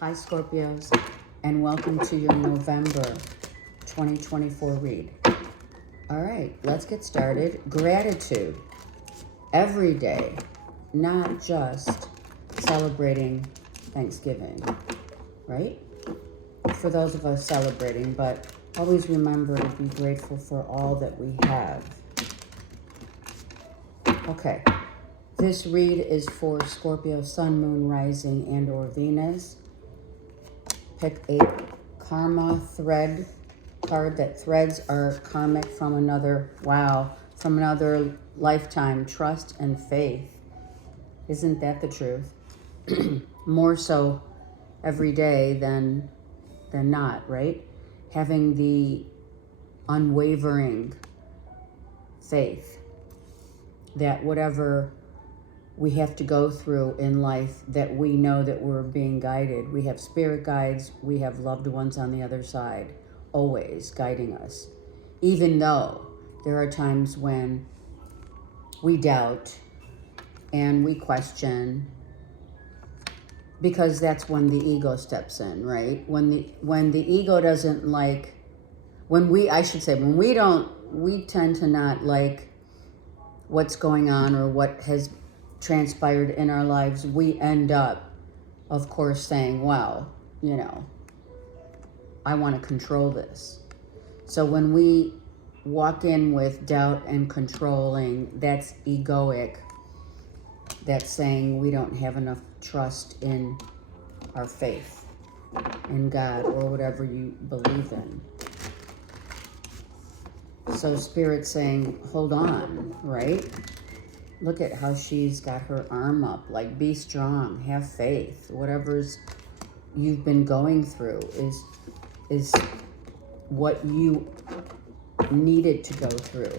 Hi, Scorpios, and welcome to your November 2024 read. All right, let's get started. Gratitude every day, not just celebrating Thanksgiving, right? For those of us celebrating, but always remember to be grateful for all that we have. Okay, this read is for Scorpio, Sun, Moon, Rising, and or Venus. Pick a karma thread card that threads are karmic from another, from another lifetime. Trust and faith. Isn't that the truth? More so every day than not, right? Having the unwavering faith that whatever we have to go through in life, that we know that we're being guided. We have spirit guides, we have loved ones on the other side, always guiding us. Even though there are times when we doubt and we question, because that's when the ego steps in, right? When the ego doesn't like, we tend to not like what's going on or what has transpired in our lives, we end up, of course, saying, well, I want to control this. So when we walk in with doubt and controlling, that's egoic. That's saying we don't have enough trust in our faith, in God, or whatever you believe in. So Spirit's saying, hold on, right? Look at how she's got her arm up, like, be strong, have faith. Whatever's you've been going through is what you needed to go through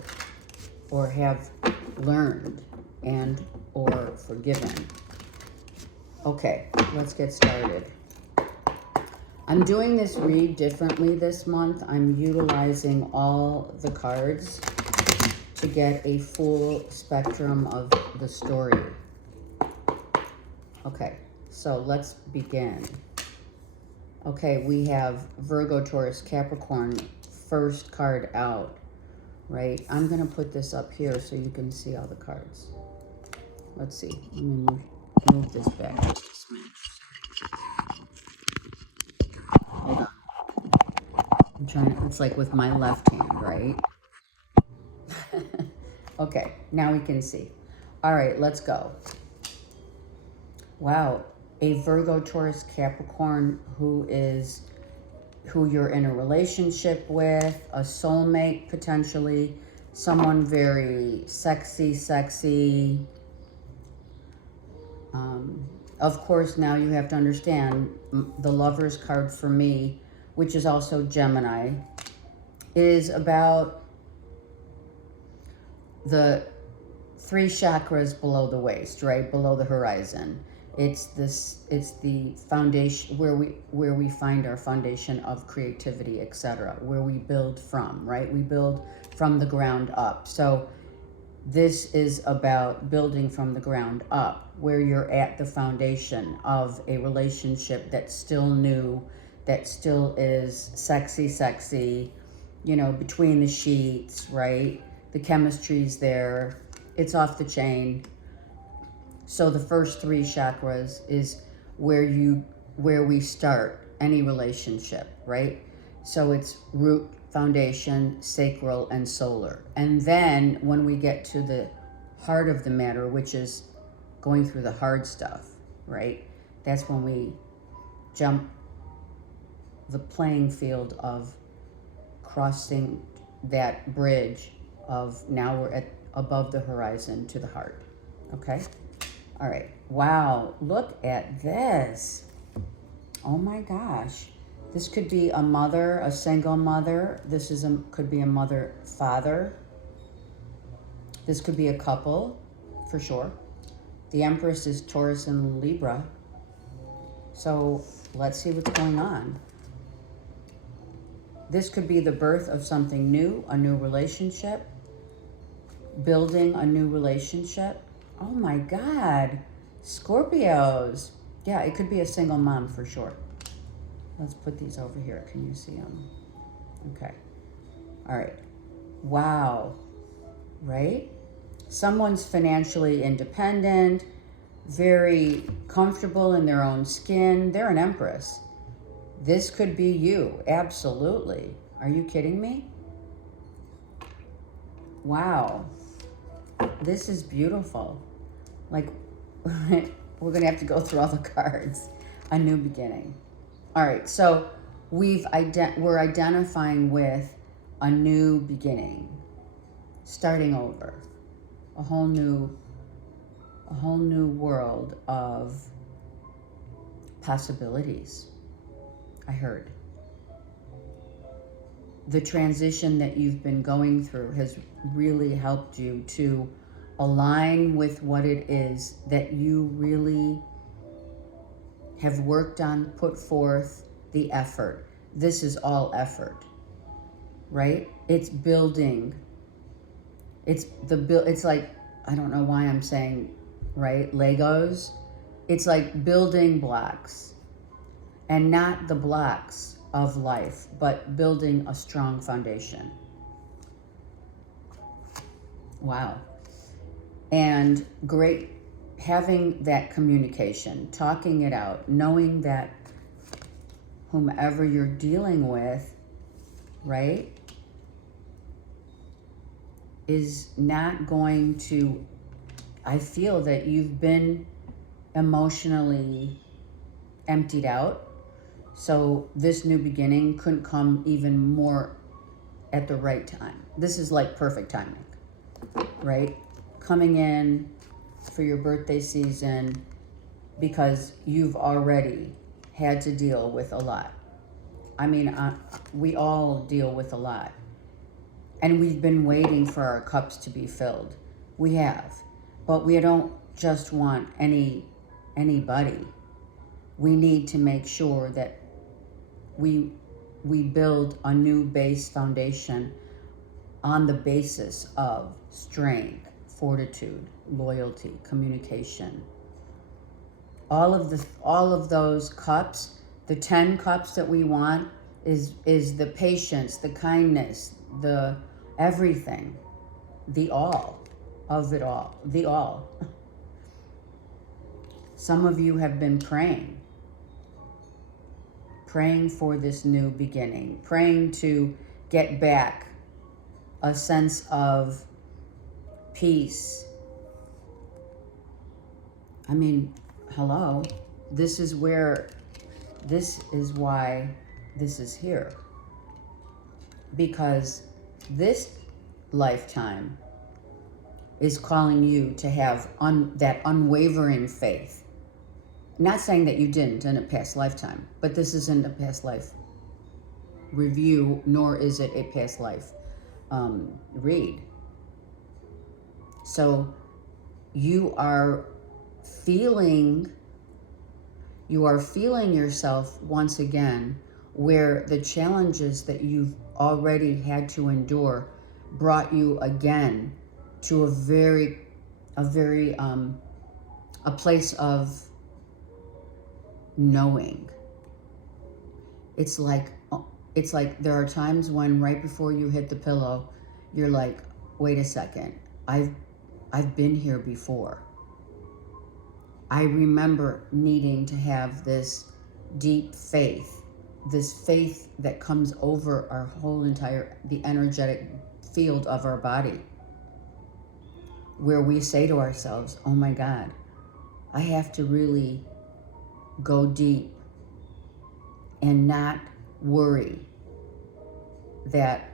or have learned and or forgiven. Okay, let's get started. I'm doing this read differently this month. I'm utilizing all the cards to get a full spectrum of the story. Okay, so let's begin. Okay, we have Virgo, Taurus, Capricorn, first card out, right? I'm going to put this up here so you can see all the cards. Let's see. Let me move this back just a smidge. Hold on. I'm trying to, it's like with my left hand, right? Okay, now we can see. All right, let's go. Wow, a Virgo, Taurus, Capricorn who you're in a relationship with, a soulmate potentially, someone very sexy. Of course, now you have to understand the Lover's card for me, which is also Gemini, is about the 3 chakras below the waist, right? Below the horizon. It's the foundation where we find our foundation of creativity, etc., where we build from, right? We build from the ground up. So this is about building from the ground up, where you're at the foundation of a relationship that's still new, that still is sexy, between the sheets, right? The chemistry's there. It's off the chain. So the first 3 chakras is where we start any relationship, right? So it's root, foundation, sacral, and solar. And then when we get to the heart of the matter, which is going through the hard stuff, right? That's when we jump the playing field of crossing that bridge of now we're above the horizon to the heart. Okay? All right. Wow, look at this. Oh my gosh. This could be a mother, a single mother. This could be a mother, father. This could be a couple, for sure. The Empress is Taurus and Libra. So let's see what's going on. This could be the birth of something new, a new relationship, building a new relationship. Oh my God, Scorpios. Yeah, it could be a single mom for sure. Let's put these over here. Can you see them? Okay. All right. Wow. Right? Someone's financially independent, very comfortable in their own skin. They're an empress. This could be you. Absolutely. Are you kidding me? Wow. This is beautiful. Like, we're going to have to go through all the cards. A new beginning. All right. So we're identifying with a new beginning. Starting over. A whole new world of possibilities. I heard. The transition that you've been going through has really helped you to align with what it is that you really have worked on, put forth the effort. This is all right? It's building. It's like, I don't know why I'm saying, right? Legos. It's like building blocks, and not the blocks of life, but building a strong foundation. Wow. And great having that communication, talking it out, knowing that whomever you're dealing with, right, is not going to, I feel that you've been emotionally emptied out. So this new beginning couldn't come even more at the right time. This is like perfect timing, right? Coming in for your birthday season because you've already had to deal with a lot. I mean, we all deal with a lot. And we've been waiting for our cups to be filled. We have. But we don't just want anybody. We need to make sure that we build a new base foundation on the basis of strength, fortitude, loyalty, communication. All of those cups, the 10 cups that we want is the patience, the kindness, the everything, the all of it all, the all. Some of you have been praying for this new beginning, praying to get back a sense of peace. I mean, hello, this is why this is here. Because this lifetime is calling you to have that unwavering faith. Not saying that you didn't in a past lifetime, but this isn't a past life review, nor is it a past life read. So you are feeling yourself once again, where the challenges that you've already had to endure brought you again to a place of knowing. It's like there are times when right before you hit the pillow, you're like, wait a second, I've been here before. I remember needing to have this deep faith, this faith that comes over our whole the energetic field of our body, where we say to ourselves, oh my God, I have to really go deep and not worry that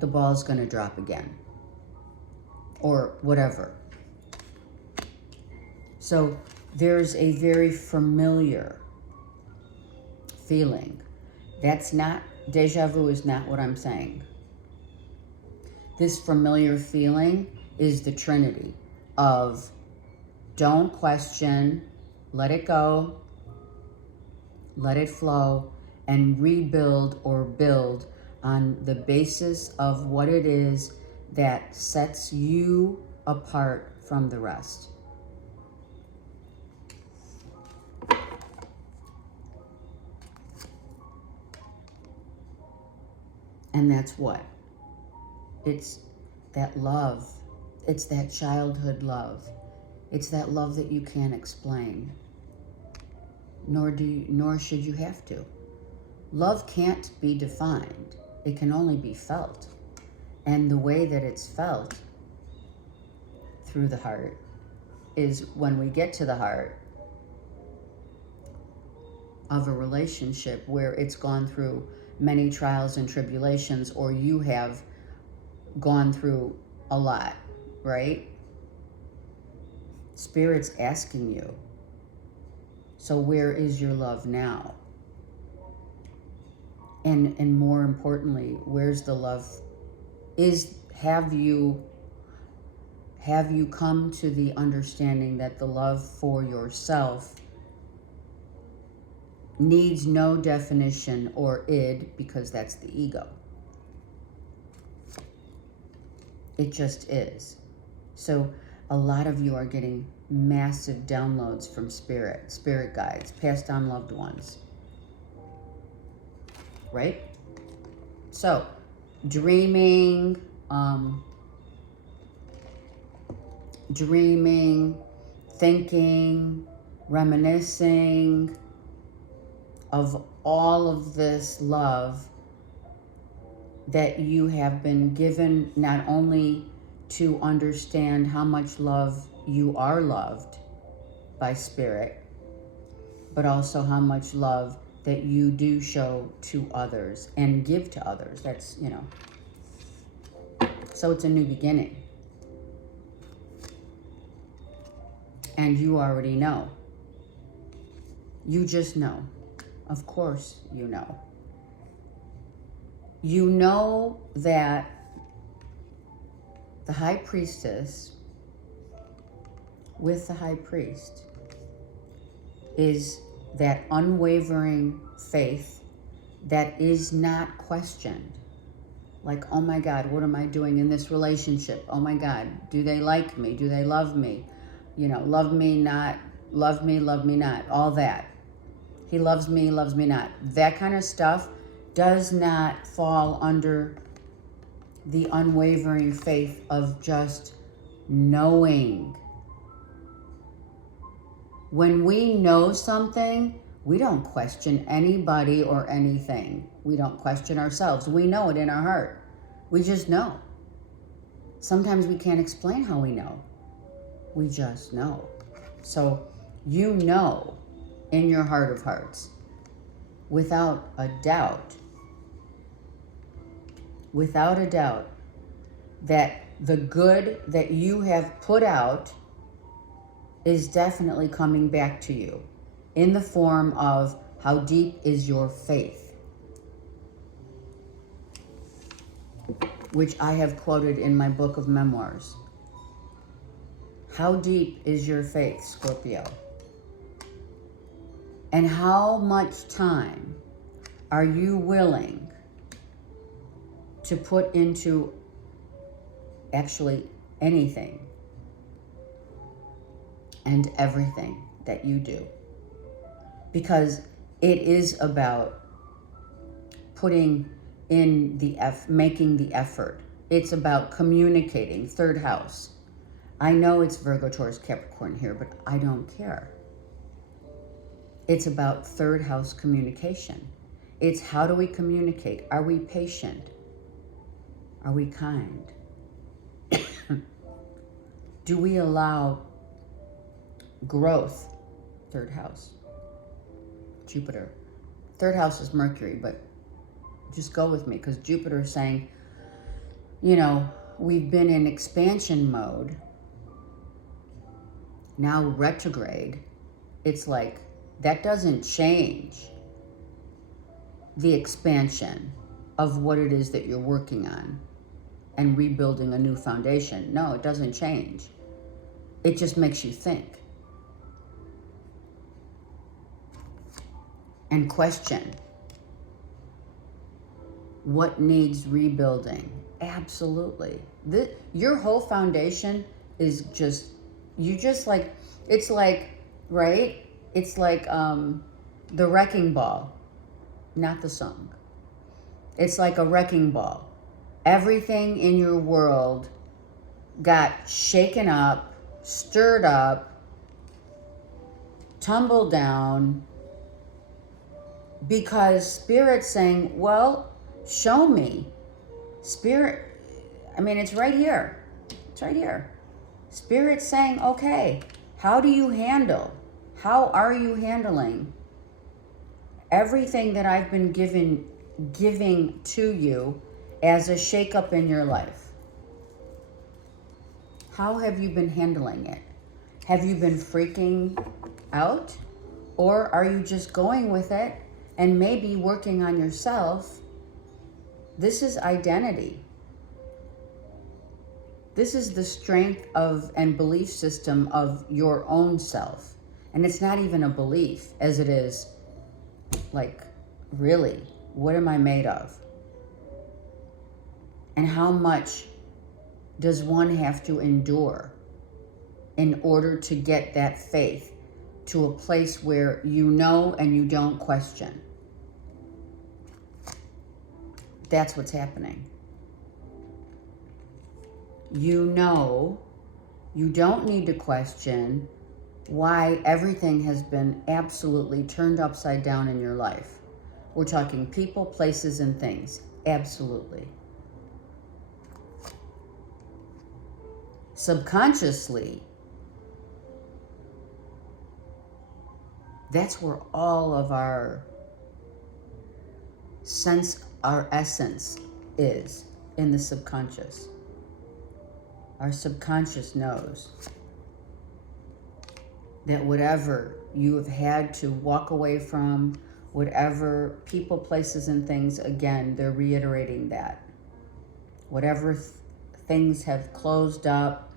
the ball's going to drop again or whatever. So there's a very familiar feeling. That's not, deja vu is not what I'm saying. This familiar feeling is the trinity of don't question, let it go, let it flow, and rebuild or build on the basis of what it is that sets you apart from the rest. And that's what? It's that love. It's that childhood love. It's that love that you can't explain. Nor should you have to. Love can't be defined. It can only be felt. And the way that it's felt through the heart is when we get to the heart of a relationship where it's gone through many trials and tribulations, or you have gone through a lot, right? Spirit's asking you, so where is your love now? And more importantly, where's the love? Have you come to the understanding that the love for yourself needs no definition or id, because that's the ego. It just is. So a lot of you are getting massive downloads from spirit guides, passed on loved ones. Right? So, dreaming, thinking, reminiscing of all of this love that you have been given, not only to understand how much love you are loved by spirit, but also how much love that you do show to others and give to others. That's, so it's a new beginning. And you already know. You just know. Of course you know. You know that the high priestess with the high priest is that unwavering faith that is not questioned. Like, oh my God, what am I doing in this relationship? Oh my God, do they like me? Do they love me? Love me, not, love me not, all that. He loves me not. That kind of stuff does not fall under the unwavering faith of just knowing. When we know something, we don't question anybody or anything. We don't question ourselves. We know it in our heart. We just know. Sometimes we can't explain how we know. We just know. So you know in your heart of hearts, without a doubt, that the good that you have put out is definitely coming back to you in the form of how deep is your faith, which I have quoted in my book of memoirs. How deep is your faith, Scorpio? And how much time are you willing to put into actually anything and everything that you do? Because it is about putting in making the effort. It's about communicating. Third house. I know it's Virgo, Taurus, Capricorn here, but I don't care. It's about third house communication. It's how do we communicate? Are we patient? Are we kind? Do we allow growth? Third house. Jupiter. Third house is Mercury, but just go with me, because Jupiter is saying, we've been in expansion mode. Now retrograde. It's like, that doesn't change the expansion of what it is that you're working on and rebuilding a new foundation. No, it doesn't change. It just makes you think and question what needs rebuilding. Absolutely. Your whole foundation is just, it's like, right? It's like the Wrecking Ball, not the song. It's like a wrecking ball. Everything in your world got shaken up, stirred up, tumbled down, because Spirit's saying, well, show me. Spirit, I mean, it's right here. It's right here. Spirit's saying, okay, how are you handling everything that I've been giving to you as a shakeup in your life? How have you been handling it? Have you been freaking out? Or are you just going with it and maybe working on yourself? This is identity. This is the strength of and belief system of your own self. And it's not even a belief as it is, like, really, what am I made of? And how much does one have to endure in order to get that faith to a place where you know and you don't question? That's what's happening. You know, you don't need to question why everything has been absolutely turned upside down in your life. We're talking people, places, and things. Absolutely. Subconsciously, that's where all of our essence is, in the subconscious. Our subconscious knows that whatever you have had to walk away from, whatever people, places, and things, again, they're reiterating that. Whatever things have closed up,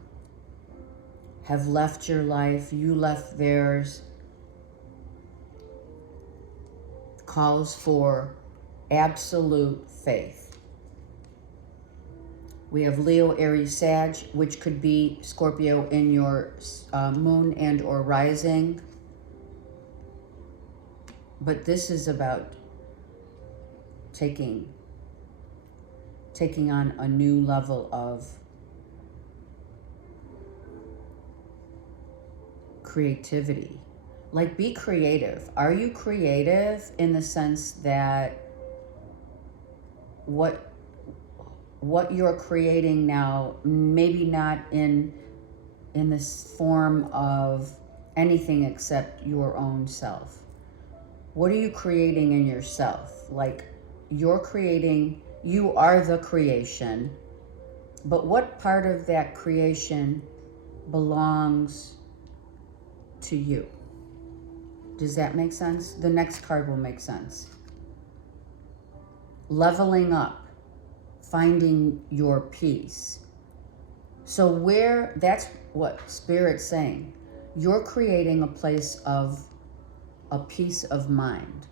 have left your life, you left theirs, calls for absolute faith. We have Leo, Aries, Sag, which could be Scorpio in your moon and or rising. But this is about taking on a new level of creativity. Like, be creative. Are you creative in the sense that what you're creating now, maybe not in this form of anything except your own self? What are you creating in yourself? Like, you are the creation, but what part of that creation belongs to you? Does that make sense? The next card will make sense. Leveling up, finding your peace. So that's what Spirit's saying. You're creating a place of a peace of mind.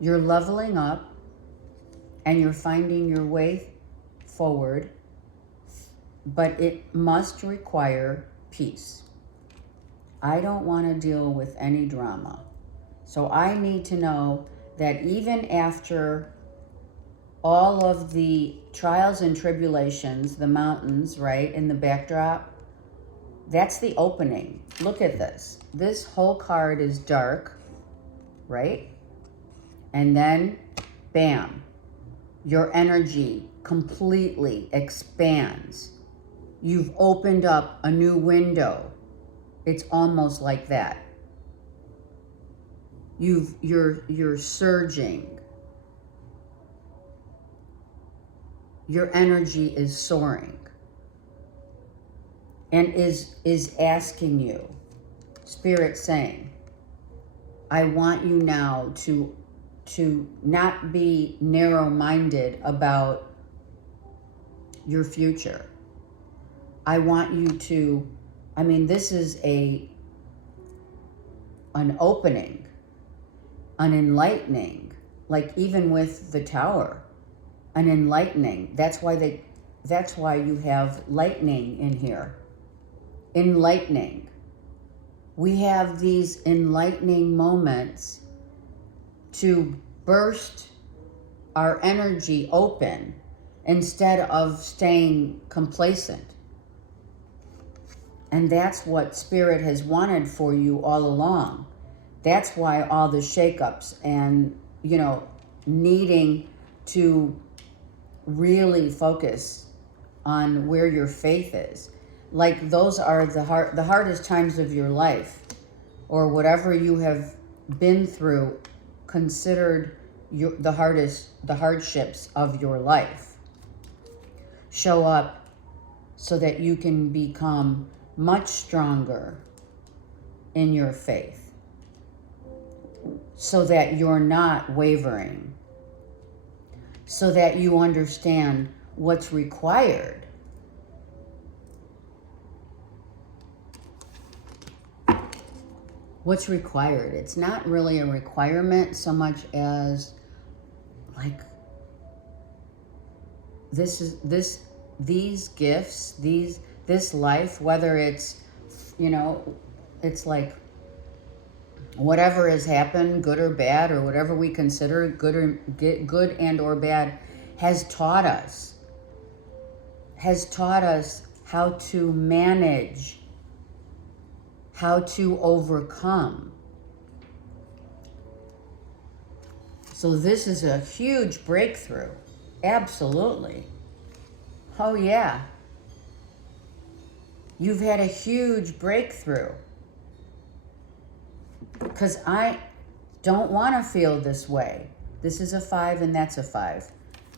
You're leveling up and you're finding your way forward, but it must require peace. I don't want to deal with any drama. So I need to know that even after all of the trials and tribulations, the mountains, right, in the backdrop, that's the opening. Look at this. This whole card is dark, right? And then, bam, your energy completely expands. You've opened up a new window. It's almost like that. You're surging. Your energy is soaring. And is asking you, Spirit saying, I want you now to not be narrow-minded about your future. I want you to, this is an opening, an enlightening, like even with the tower, an enlightening. That's why you have lightning in here. Enlightening. We have these enlightening moments to burst our energy open instead of staying complacent. And that's what Spirit has wanted for you all along. That's why all the shakeups and, needing to really focus on where your faith is. Like, those are the hardest times of your life, or whatever you have been through, considered the hardships of your life, show up so that you can become much stronger in your faith, so that you're not wavering, so that you understand what's required. What's required? It's not really a requirement so much as like these gifts, this life, whether it's, it's like whatever has happened, good or bad, or whatever we consider good and or bad, has taught us how to manage, how to overcome. So this is a huge breakthrough. Absolutely. Oh yeah. You've had a huge breakthrough. Because I don't want to feel this way. This is a 5 and that's a 5.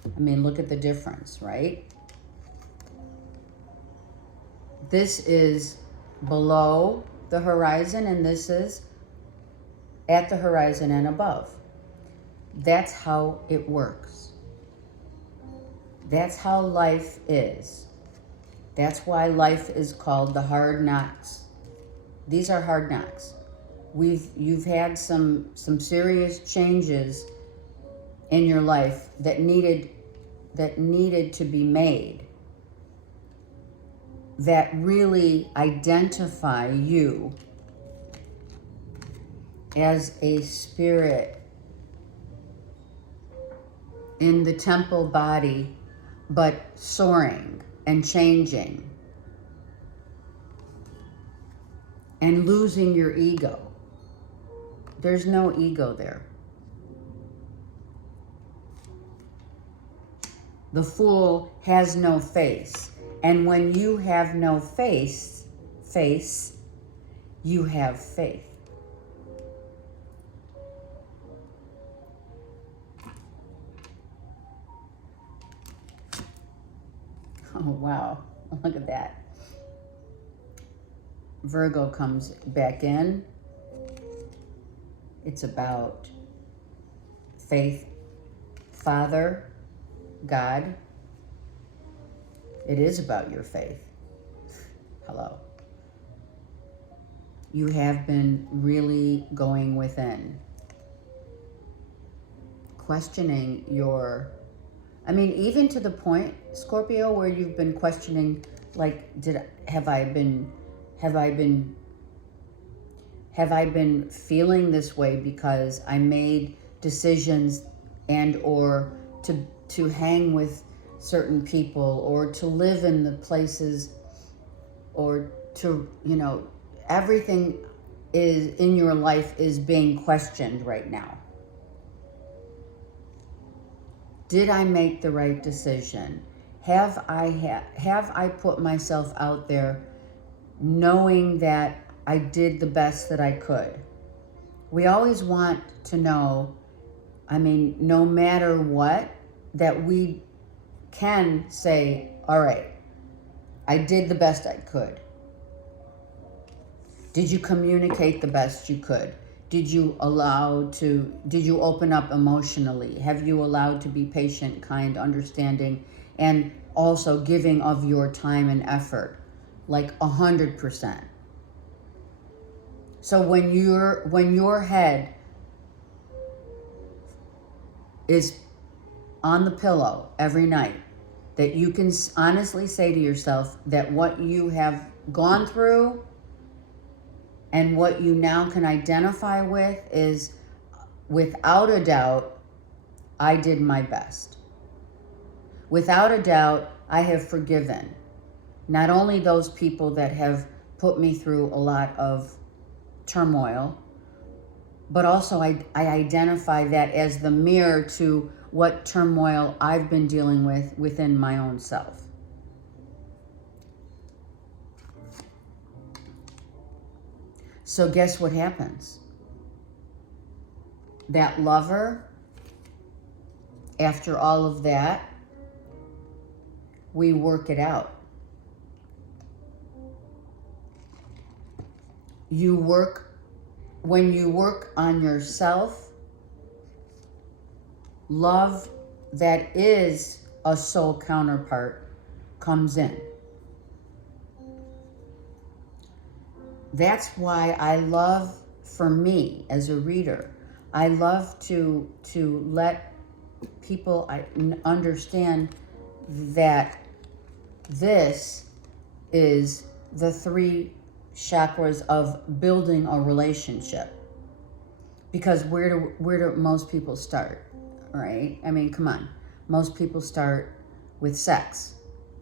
I mean, look at the difference, right? This is below the horizon and this is at the horizon and above. That's how it works. That's how life is. That's why life is called the hard knocks. These are hard knocks. You've had some serious changes in your life that needed to be made, that really identify you as a spirit in the temple body, but soaring and changing and losing your ego. There's no ego there. The fool has no face. And when you have no face, you have faith. Oh, wow. Look at that. Virgo comes back in. It's about faith, Father, God. It is about your faith. Hello. You have been really going within, questioning even to the point, Scorpio, where you've been questioning, like, have I been feeling this way because I made decisions and or to hang with certain people or to live in the places or to, everything is in your life is being questioned right now. Did I make the right decision? Have I put myself out there knowing that I did the best that I could? We always want to know, no matter what, that we can say, all right, I did the best I could. Did you communicate the best you could? Did you open up emotionally? Have you allowed to be patient, kind, understanding, and also giving of your time and effort, like 100%? So when your head is on the pillow every night, that you can honestly say to yourself that what you have gone through and what you now can identify with is, without a doubt, I did my best. Without a doubt, I have forgiven not only those people that have put me through a lot of turmoil, but also I identify that as the mirror to what turmoil I've been dealing with within my own self. So guess what happens? That lover, after all of that, we work it out. When you work on yourself, love that is a soul counterpart comes in. That's why I love, for me as a reader, I love to let people understand that this is the 3 chakras of building a relationship. Because where do most people start, right? I mean, come on. Most people start with sex.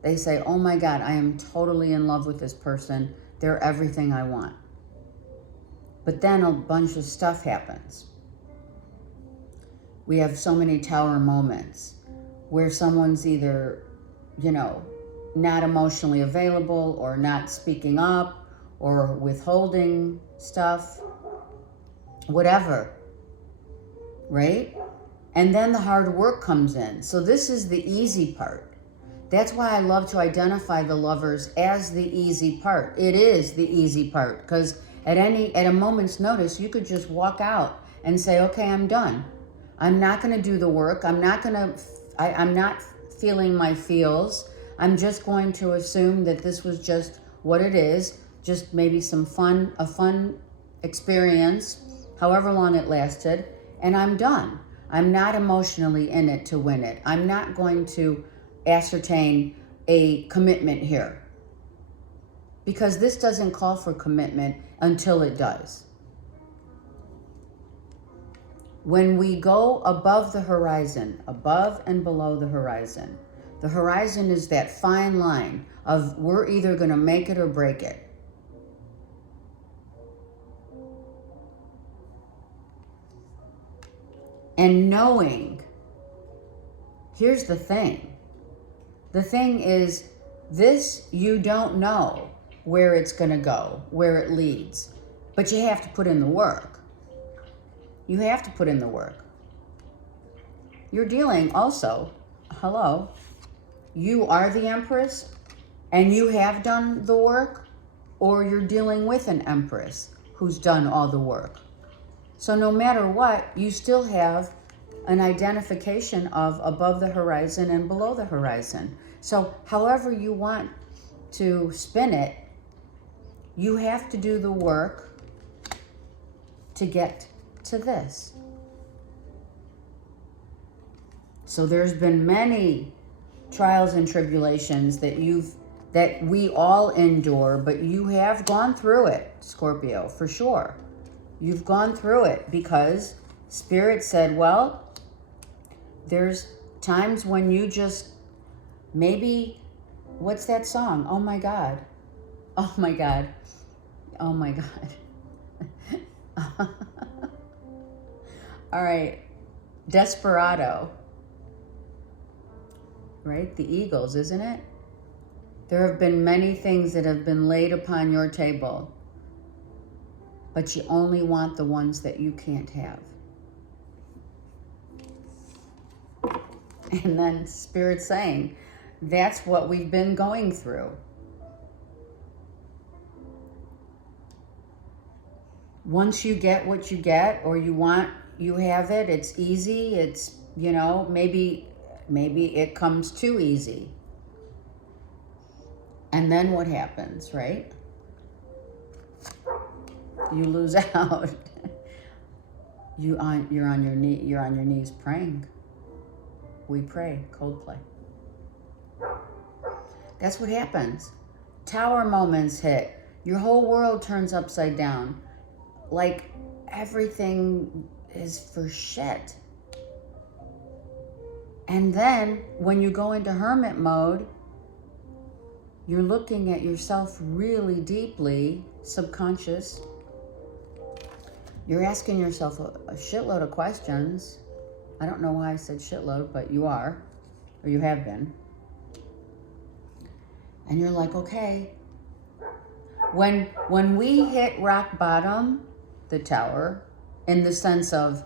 They say, oh my God, I am totally in love with this person. They're everything I want. But then a bunch of stuff happens. We have so many tower moments where someone's either, not emotionally available or not speaking up or withholding stuff, whatever, right? And then the hard work comes in. So this is the easy part. That's why I love to identify the lovers as the easy part. It is the easy part, because at a moment's notice, you could just walk out and say, okay, I'm done. I'm not going to do the work. I'm not feeling my feels. I'm just going to assume that this was just what it is, just maybe a fun experience, however long it lasted, and I'm done. I'm not emotionally in it to win it. I'm not going to ascertain a commitment here, because this doesn't call for commitment until it does. When we go above the horizon, above and below the horizon is that fine line of we're either going to make it or break it. And knowing, here's the thing. The thing is, this, you don't know where it's going to go, where it leads. But you have to put in the work. You have to put in the work. You're dealing also, hello, you are the Empress and you have done the work, or you're dealing with an Empress who's done all the work. So no matter what, you still have an identification of above the horizon and below the horizon. So however you want to spin it, you have to do the work to get to this. So there's been many trials and tribulations that we all endure, but you have gone through it, Scorpio, for sure. You've gone through it because Spirit said, well, there's times when you just maybe, what's that song? Oh my God. Oh my God. Oh my God. All right. Desperado. Right? The Eagles, isn't it? There have been many things that have been laid upon your table, but you only want the ones that you can't have. And then Spirit saying, that's what we've been going through. Once you get what you get, or you want, you have it, it's easy, it's, maybe it comes too easy. And then what happens, right? You lose out. You're on your knees praying. We pray, Coldplay. That's what happens. Tower moments hit. Your whole world turns upside down. Like everything is for shit. And then when you go into hermit mode, you're looking at yourself really deeply, subconscious. You're asking yourself a shitload of questions. I don't know why I said shitload, but you are, or you have been. And you're like, okay. When we hit rock bottom, the tower, in the sense of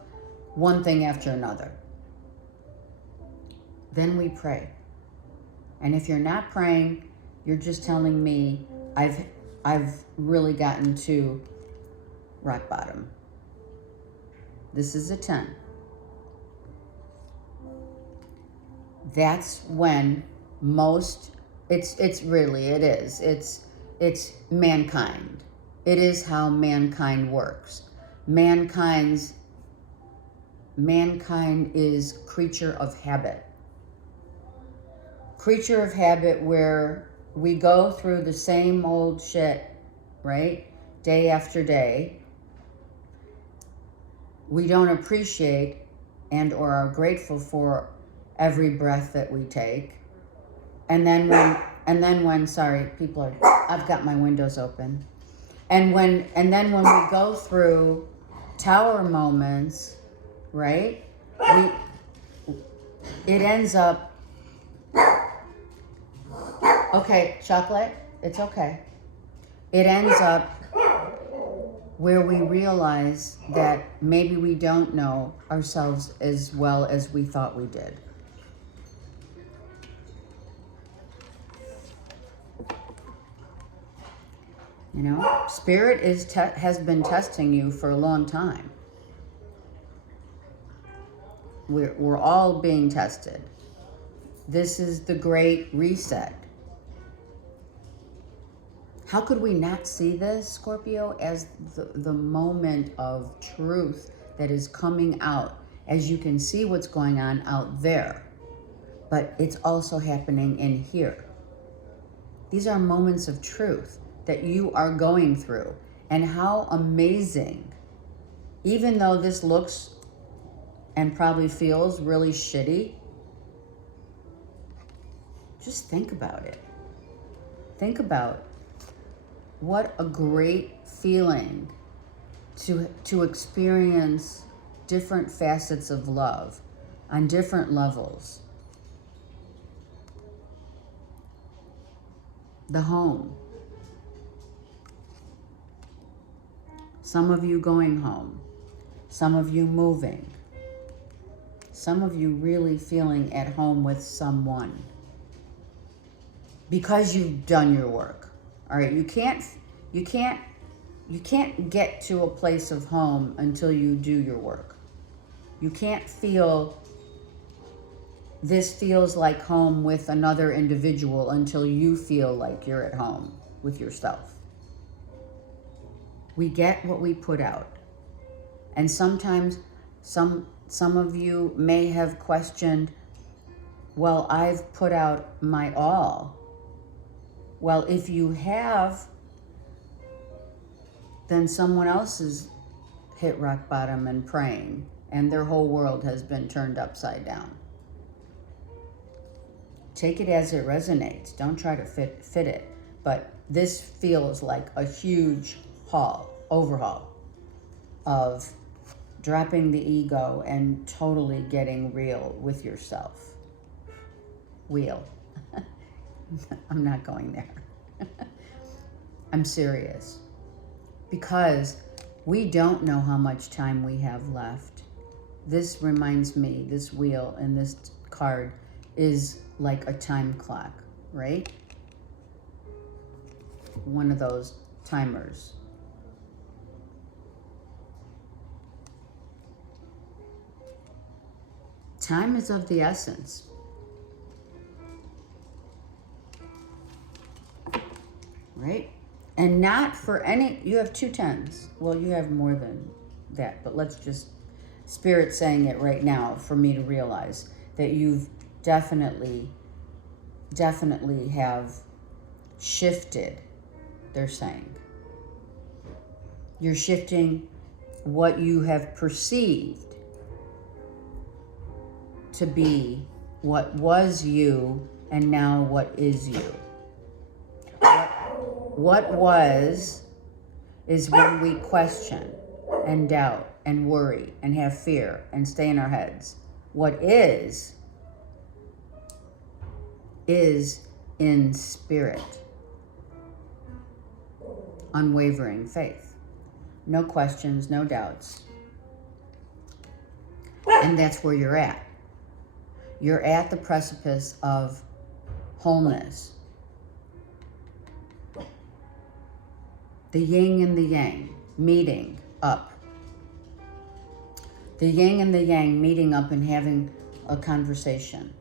one thing after another, then we pray. And if you're not praying, you're just telling me I've really gotten to rock bottom. This is a 10. That's when it's mankind. It is how mankind works. Mankind is creature of habit. Creature of habit, where we go through the same old shit, right? Day after day. We don't appreciate and or are grateful for every breath that we take. And then when sorry, I've got my windows open. And then when we go through tower moments, right? It ends up, okay, chocolate, it's okay. It ends up where we realize that maybe we don't know ourselves as well as we thought we did. You know, Spirit has been testing you for a long time. We're all being tested. This is the great reset. How could we not see this, Scorpio, as the moment of truth that is coming out, as you can see what's going on out there, but it's also happening in here. These are moments of truth that you are going through. And how amazing, even though this looks and probably feels really shitty, just think about it. Think about what a great feeling to experience different facets of love on different levels. The home. Some of you going home. Some of you moving. Some of you really feeling at home with someone. Because you've done your work. All right, you can't get to a place of home until you do your work. You can't feel this feels like home with another individual until you feel like you're at home with yourself. We get what we put out. And sometimes some of you may have questioned, well, I've put out my all. Well, if you have, then someone else has hit rock bottom and praying, and their whole world has been turned upside down. Take it as it resonates. Don't try to fit it. But this feels like a huge overhaul of dropping the ego and totally getting real with yourself. I'm not going there. I'm serious. Because we don't know how much time we have left. This reminds me, this wheel and this card is like a time clock, right? One of those timers. Time is of the essence. Right? And not for any, you have 2 10s. Well, you have more than that, but let's just, Spirit saying it right now for me to realize that you've definitely have shifted, they're saying. You're shifting what you have perceived to be what was you and now what is you. What was is when we question and doubt and worry and have fear and stay in our heads. What is in spirit. Unwavering faith. No questions, no doubts. And that's where you're at. You're at the precipice of wholeness. The yin and the yang meeting up. The yin and the yang meeting up and having a conversation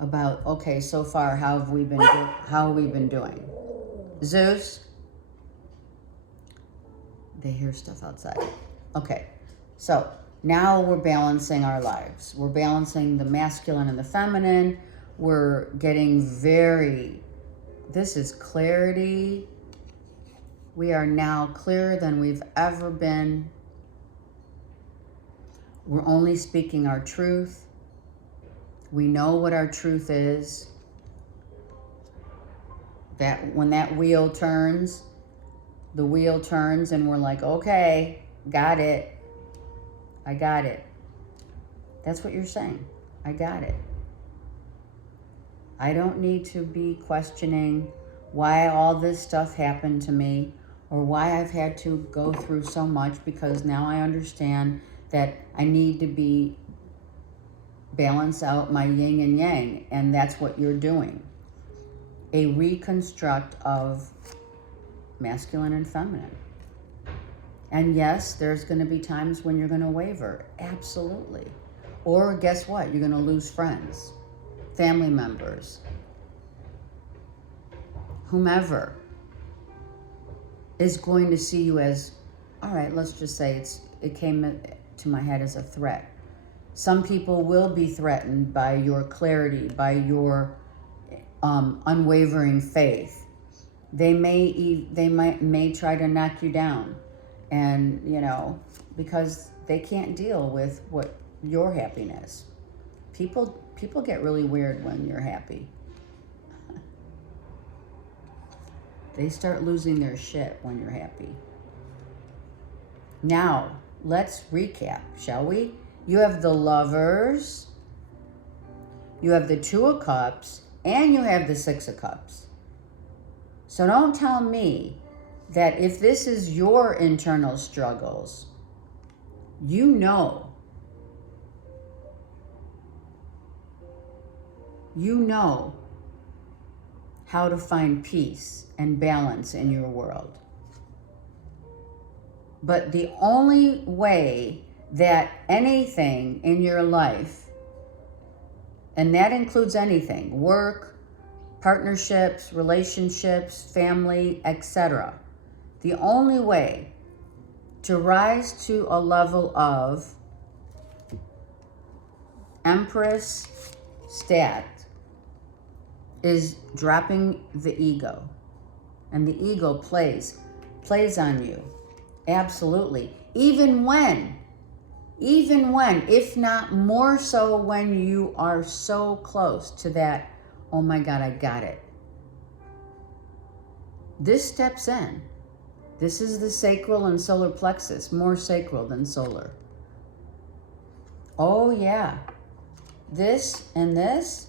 about, okay, so far, how have we been doing? Zeus? They hear stuff outside. Okay, so now we're balancing our lives. We're balancing the masculine and the feminine. We're getting this is clarity. We are now clearer than we've ever been. We're only speaking our truth. We know what our truth is. That when that wheel turns, the wheel turns and we're like, okay, got it. I got it. That's what you're saying. I got it. I don't need to be questioning why all this stuff happened to me or why I've had to go through so much, because now I understand that I need to balance out my yin and yang, and that's what you're doing. A reconstruct of masculine and feminine. And yes, there's going to be times when you're going to waver. Absolutely. Or guess what? You're going to lose friends, family members, whomever is going to see you as, all right, let's just say it came to my head as a threat. Some people will be threatened by your clarity, by your unwavering faith. They may try to knock you down, and because they can't deal with what your happiness. People get really weird when you're happy. They start losing their shit when you're happy. Now, let's recap, shall we? You have the Lovers, you have the Two of Cups, and you have the Six of Cups. So don't tell me that if this is your internal struggles, you know how to find peace and balance in your world. But the only way that anything in your life, and that includes anything, work, partnerships, relationships, family, etc., the only way to rise to a level of Empress stat is dropping the ego. And the ego plays on you. Absolutely. Even when, if not more so when you are so close to that, oh my God, I got it. This steps in. This is the sacral and solar plexus, more sacral than solar. Oh yeah. This and this?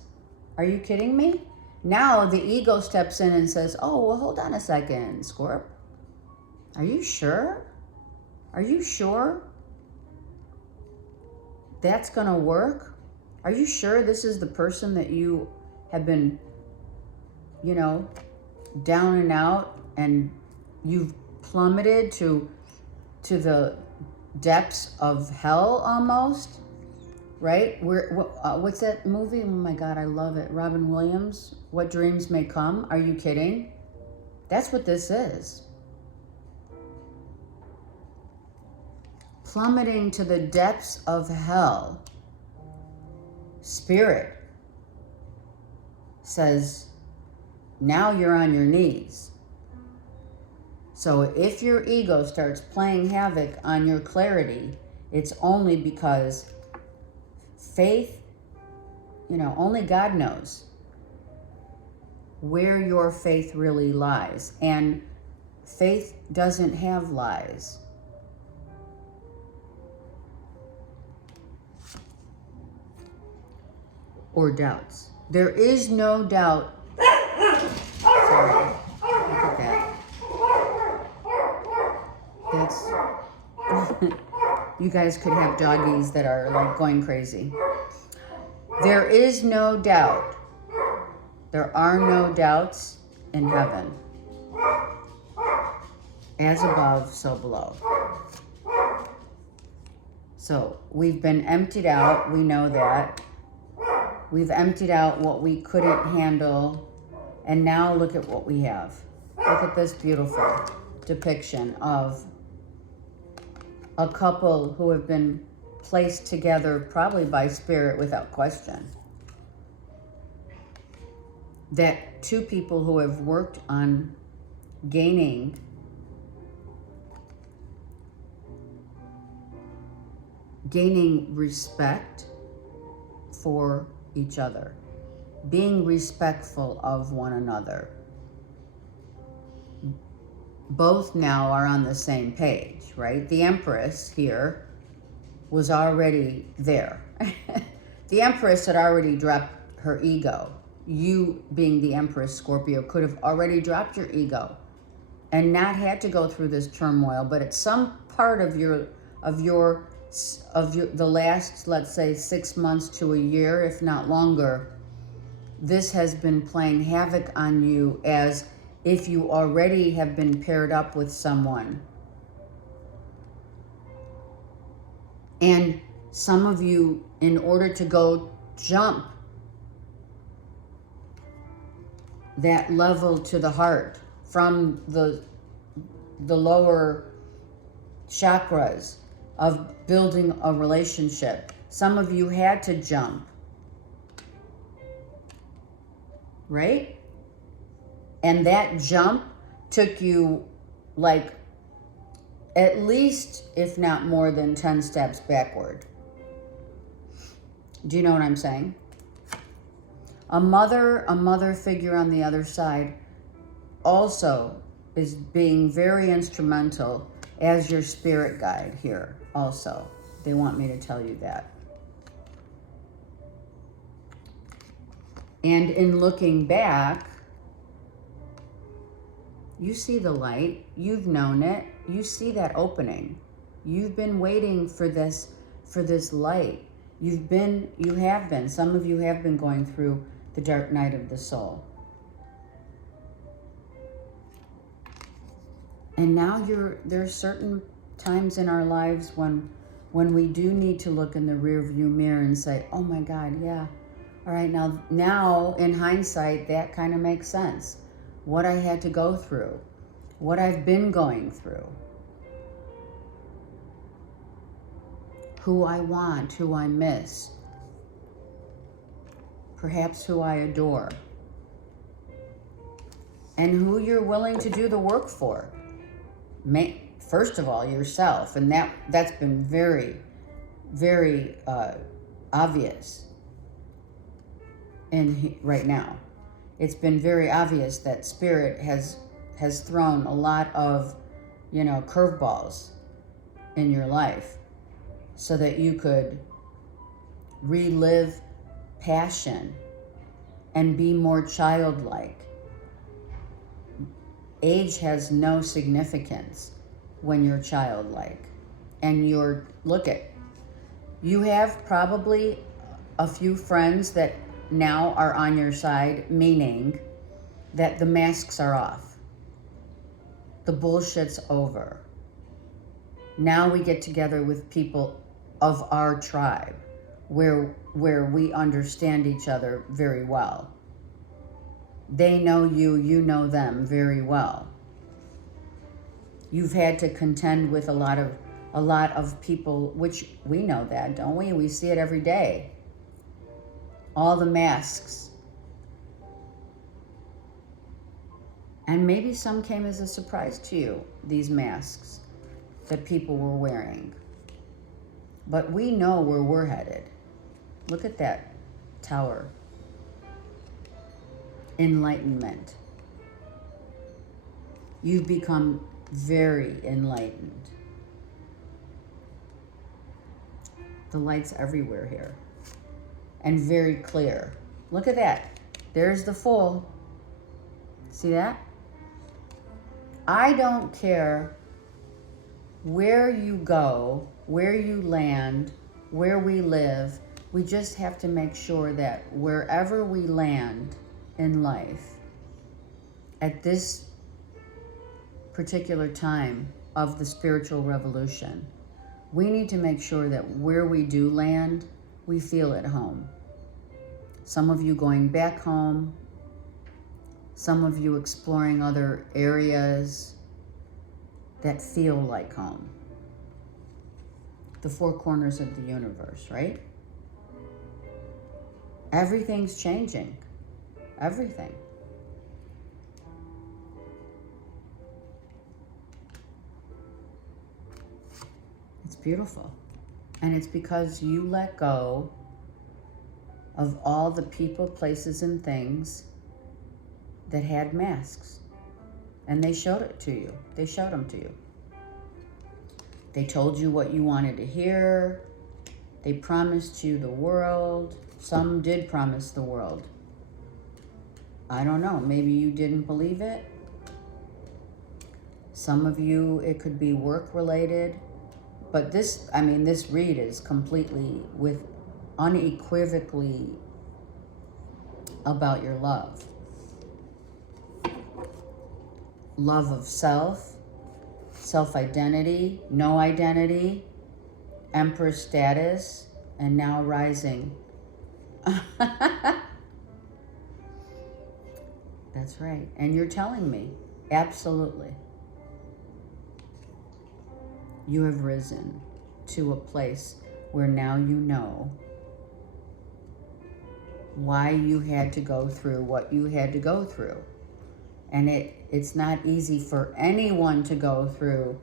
Are you kidding me? Now the ego steps in and says, oh, well, hold on a second, Scorp. Are you sure? Are you sure that's going to work? Are you sure this is the person that you have been, down and out, and you've plummeted to the depths of hell almost? Right? What's that movie? Oh my God, I love it. Robin Williams, What Dreams May Come. Are you kidding? That's what this is. Plummeting to the depths of hell. Spirit says, now you're on your knees. So if your ego starts playing havoc on your clarity, it's only because faith you know, only God knows where your faith really lies. And faith doesn't have lies. Or doubts. There is no doubt. Sorry, look at that. That's, you guys could have doggies that are like going crazy. There is no doubt. There are no doubts in heaven. As above, so below. So we've been emptied out. We know that. We've emptied out what we couldn't handle. And now look at what we have. Look at this beautiful depiction of a couple who have been placed together probably by spirit without question. That two people who have worked on gaining respect for each other, being respectful of one another. Both now are on the same page, right? The Empress here was already there. The Empress had already dropped her ego. You, being the Empress, Scorpio, could have already dropped your ego and not had to go through this turmoil. But at some part of the last, let's say, 6 months to a year, if not longer, this has been playing havoc on you, as if you already have been paired up with someone. And some of you, in order to go jump that level to the heart from the lower chakras of building a relationship, some of you had to jump, right? And that jump took you like at least, if not more than 10 steps backward. Do you know what I'm saying? A mother figure on the other side also is being very instrumental as your spirit guide here also. They want me to tell you that. And in looking back, you see the light. You've known it. You see that opening. You've been waiting for this light. You have been. Some of you have been going through the dark night of the soul. And now there's certain times in our lives when we do need to look in the rearview mirror and say, oh my God, yeah. All right, now in hindsight, that kind of makes sense. What I had to go through, what I've been going through, who I want, who I miss, perhaps who I adore, and who you're willing to do the work for. First of all, yourself, and that's been very, very obvious. And right now, it's been very obvious that Spirit has thrown a lot of, curveballs in your life, so that you could relive passion and be more childlike. Age has no significance when you're childlike. And you have probably a few friends that now are on your side, meaning that the masks are off. The bullshit's over. Now we get together with people of our tribe where we understand each other very well. They know you, you know them very well. You've had to contend with a lot of people, which we know that, don't we? We see it every day. All the masks. And maybe some came as a surprise to you, these masks that people were wearing. But we know where we're headed. Look at that Tower. Enlightenment. You've become very enlightened. The light's everywhere here. And very clear. Look at that. There's the full. See that? I don't care where you go, where you land, where we live. We just have to make sure that wherever we land in life, at this particular time of the spiritual revolution, we need to make sure that where we do land, we feel at home. Some of you going back home, some of you exploring other areas that feel like home. The four corners of the universe, right? Everything's changing. Everything. It's beautiful. And it's because you let go of all the people, places, and things that had masks. And they showed it to you. They showed them to you. They told you what you wanted to hear. They promised you the world. Some did promise the world. I don't know. Maybe you didn't believe it. Some of you, it could be work related. But this read is completely unequivocally about your love. Love of self, self-identity, no identity, Empress status, and now rising. That's right. And you're telling me, absolutely. You have risen to a place where now you know why you had to go through what you had to go through. And it's not easy for anyone to go through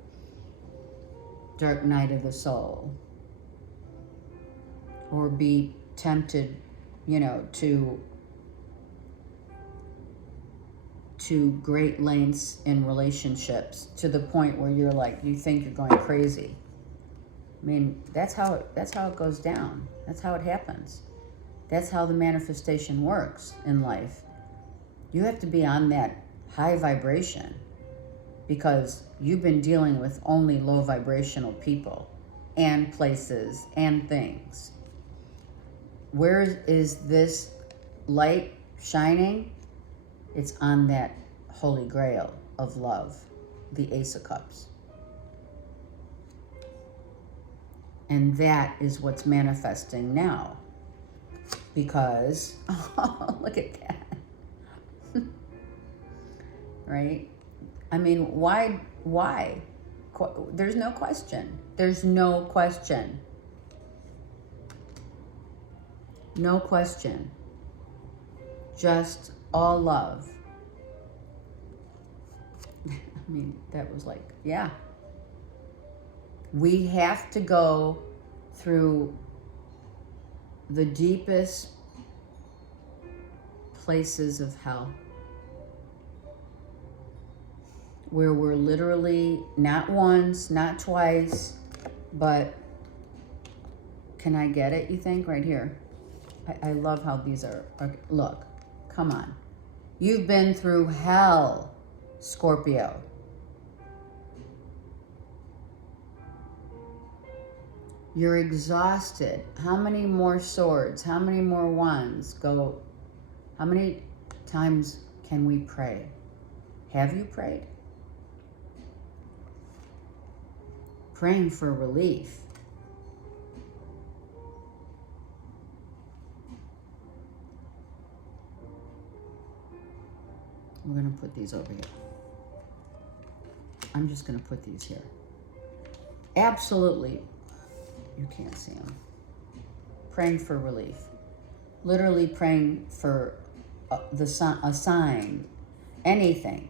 dark night of the soul or be tempted, to great lengths in relationships to the point where you're like, you think you're going crazy. I mean, that's how it goes down. That's how it happens. That's how the manifestation works in life. You have to be on that high vibration because you've been dealing with only low vibrational people and places and things. Where is this light shining? It's on that holy grail of love, the Ace of Cups. And that is what's manifesting now. Because, oh, look at that. Right? I mean, why? There's no question. There's no question. No question. Just all love. I mean, that was like, yeah. We have to go through the deepest places of hell, where we're literally not once, not twice, but can I get it, you think? Right here. I love how these are. Look, come on. You've been through hell, Scorpio. You're exhausted. How many more swords? How many more wands go? How many times can we pray? Have you prayed? Praying for relief. We're going to put these over here. I'm just going to put these here. Absolutely. You can't see them. Praying for relief. Literally praying for a sign, anything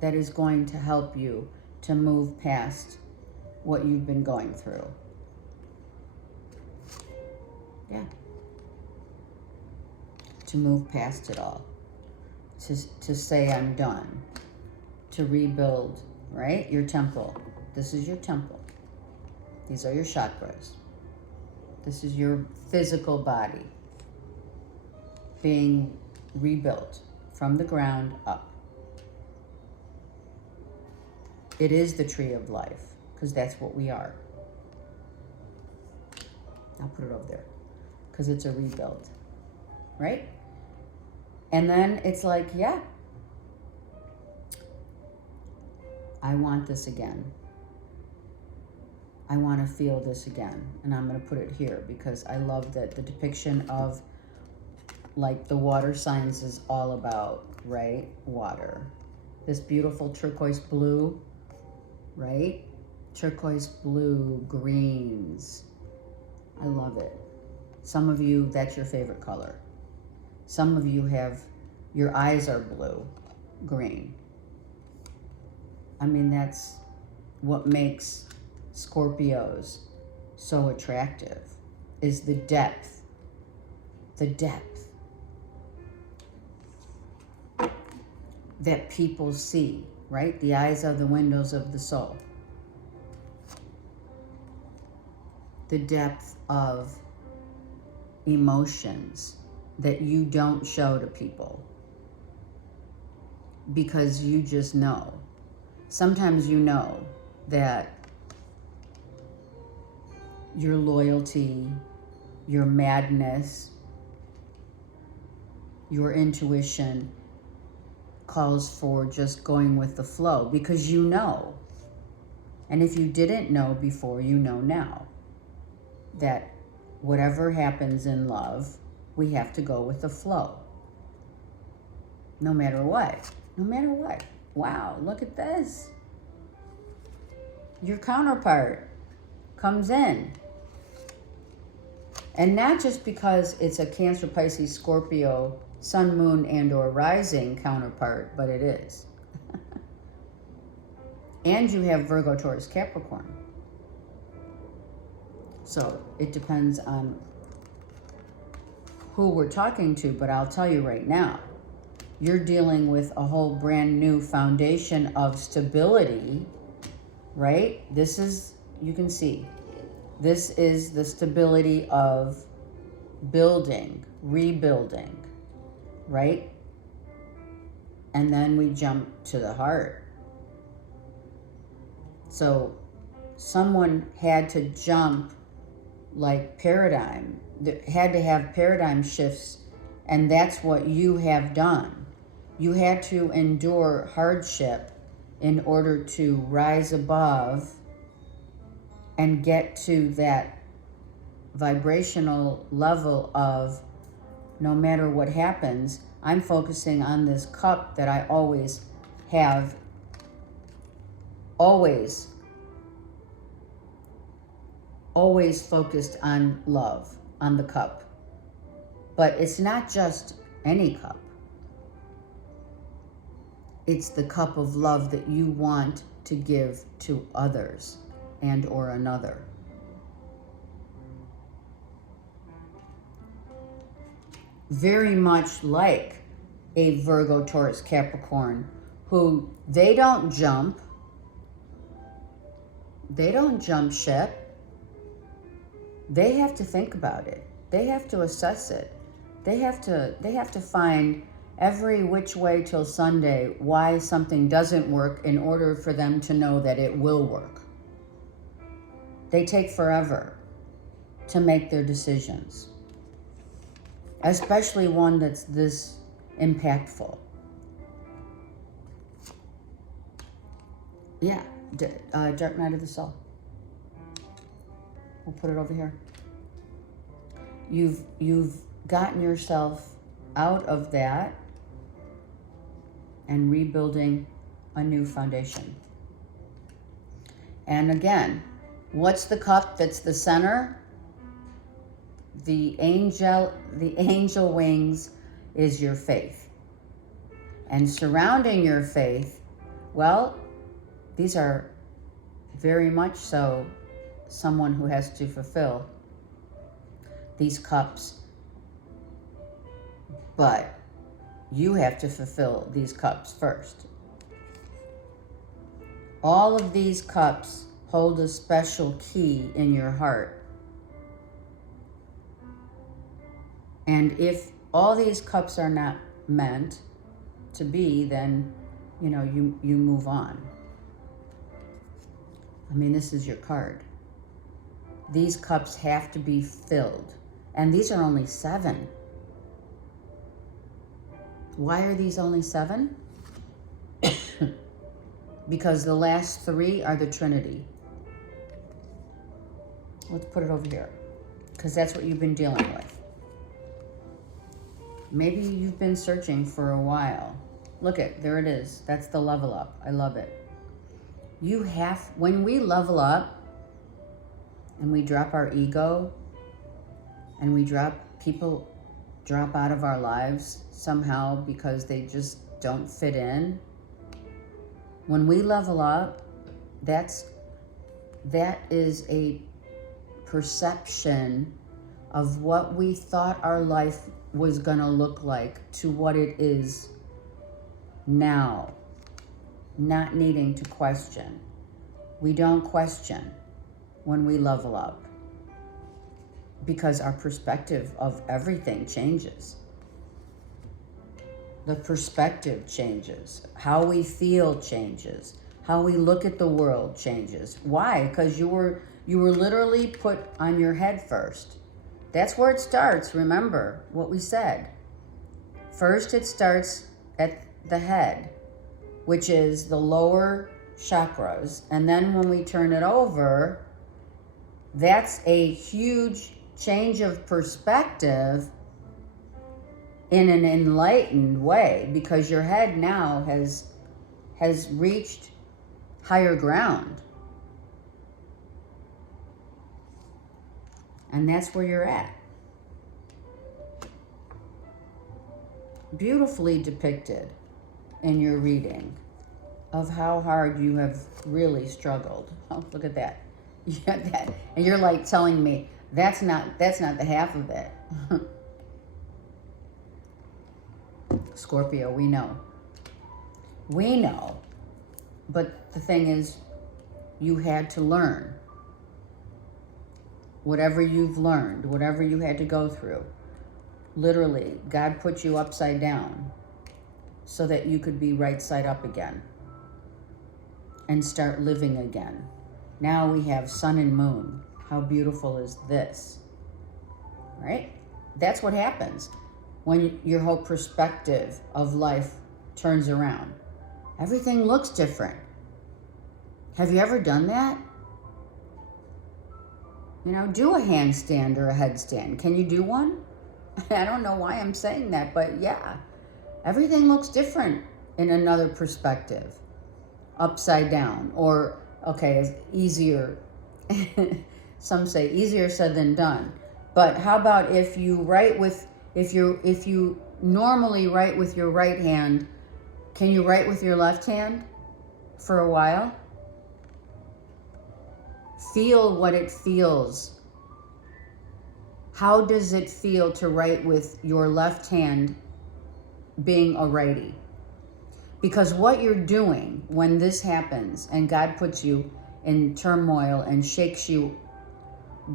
that is going to help you to move past what you've been going through. Yeah. to move past it all, to say I'm done, to rebuild, right? Your temple. This is your temple. These are your chakras. This is your physical body being rebuilt from the ground up. It is the tree of life, because that's what we are. I'll put it over there, because it's a rebuild, right? And then it's like, yeah, I want this again. I want to feel this again. And I'm going to put it here because I love that the depiction of like the water signs is all about, right? Water. This beautiful turquoise blue, right? Turquoise blue, greens. I love it. Some of you, that's your favorite color. Some of you have, your eyes are blue, green. I mean, that's what makes Scorpios so attractive, is the depth. The depth that people see, right? The eyes are the windows of the soul. The depth of emotions that you don't show to people because you just know. Sometimes you know that your loyalty, your madness, your intuition calls for just going with the flow because you know. And if you didn't know before, you know now that whatever happens in love, we have to go with the flow. No matter what. No matter what. Wow, look at this. Your counterpart comes in. And not just because it's a Cancer, Pisces, Scorpio, Sun, Moon, and or Rising counterpart, but it is. And you have Virgo, Taurus, Capricorn. So it depends on who we're talking to, but I'll tell you right now, you're dealing with a whole brand new foundation of stability, right? This is, you can see, this is the stability of building, rebuilding, right? And then we jump to the heart. So someone had to jump like paradigm, had to have paradigm shifts, and that's what you have done. You had to endure hardship in order to rise above and get to that vibrational level of no matter what happens, I'm focusing on this cup that I always have, always focused on love, on the cup. But it's not just any cup. It's the cup of love that you want to give to others and or another. Very much like a Virgo, Taurus, Capricorn, who they don't jump ship. They have to think about it. They have to assess it. They have to find every which way till Sunday why something doesn't work in order for them to know that it will work. They take forever to make their decisions, especially one that's this impactful. Yeah, Dark Night of the Soul. We'll put it over here. You've gotten yourself out of that and rebuilding a new foundation. And again, what's the cup that's the center? The angel wings is your faith. And surrounding your faith, well, these are very much so someone who has to fulfill these cups But you have to fulfill these cups first. All of these cups hold a special key in your heart. And if all these cups are not meant to be, then, you move on. I mean, this is your card. These cups have to be filled. And these are only 7. Why are these only 7? Because the last 3 are the Trinity. Let's put it over here, because that's what you've been dealing with. Maybe you've been searching for a while. Look there it is. That's the level up. I love it. When we level up and we drop our ego and people drop out of our lives somehow because they just don't fit in. When we level up, that is a perception of what we thought our life was going to look like to what it is now, not needing to question. We don't question when we level up because our perspective of everything changes. The perspective changes. How we feel changes. How we look at the world changes. Why? Because you were literally put on your head first. That's where it starts. Remember what we said. First, it starts at the head, which is the lower chakras. And then when we turn it over, that's a huge change of perspective in an enlightened way, because your head now has reached higher ground. And that's where you're at. Beautifully depicted in your reading of how hard you have really struggled. Oh, look at that. You got that. And you're like telling me that's not the half of it. Scorpio, we know. We know. But the thing is, you had to learn. Whatever you've learned, whatever you had to go through, literally, God put you upside down so that you could be right side up again and start living again. Now we have sun and moon. How beautiful is this? Right? That's what happens when your whole perspective of life turns around. Everything looks different. Have you ever done that? Do a handstand or a headstand. Can you do one? I don't know why I'm saying that, but yeah. Everything looks different in another perspective. Upside down. Or, okay, it's easier. Some say easier said than done. But how about if you normally write with your right hand, can you write with your left hand for a while? Feel what it feels. How does it feel to write with your left hand being a righty? Because what you're doing when this happens and God puts you in turmoil and shakes you,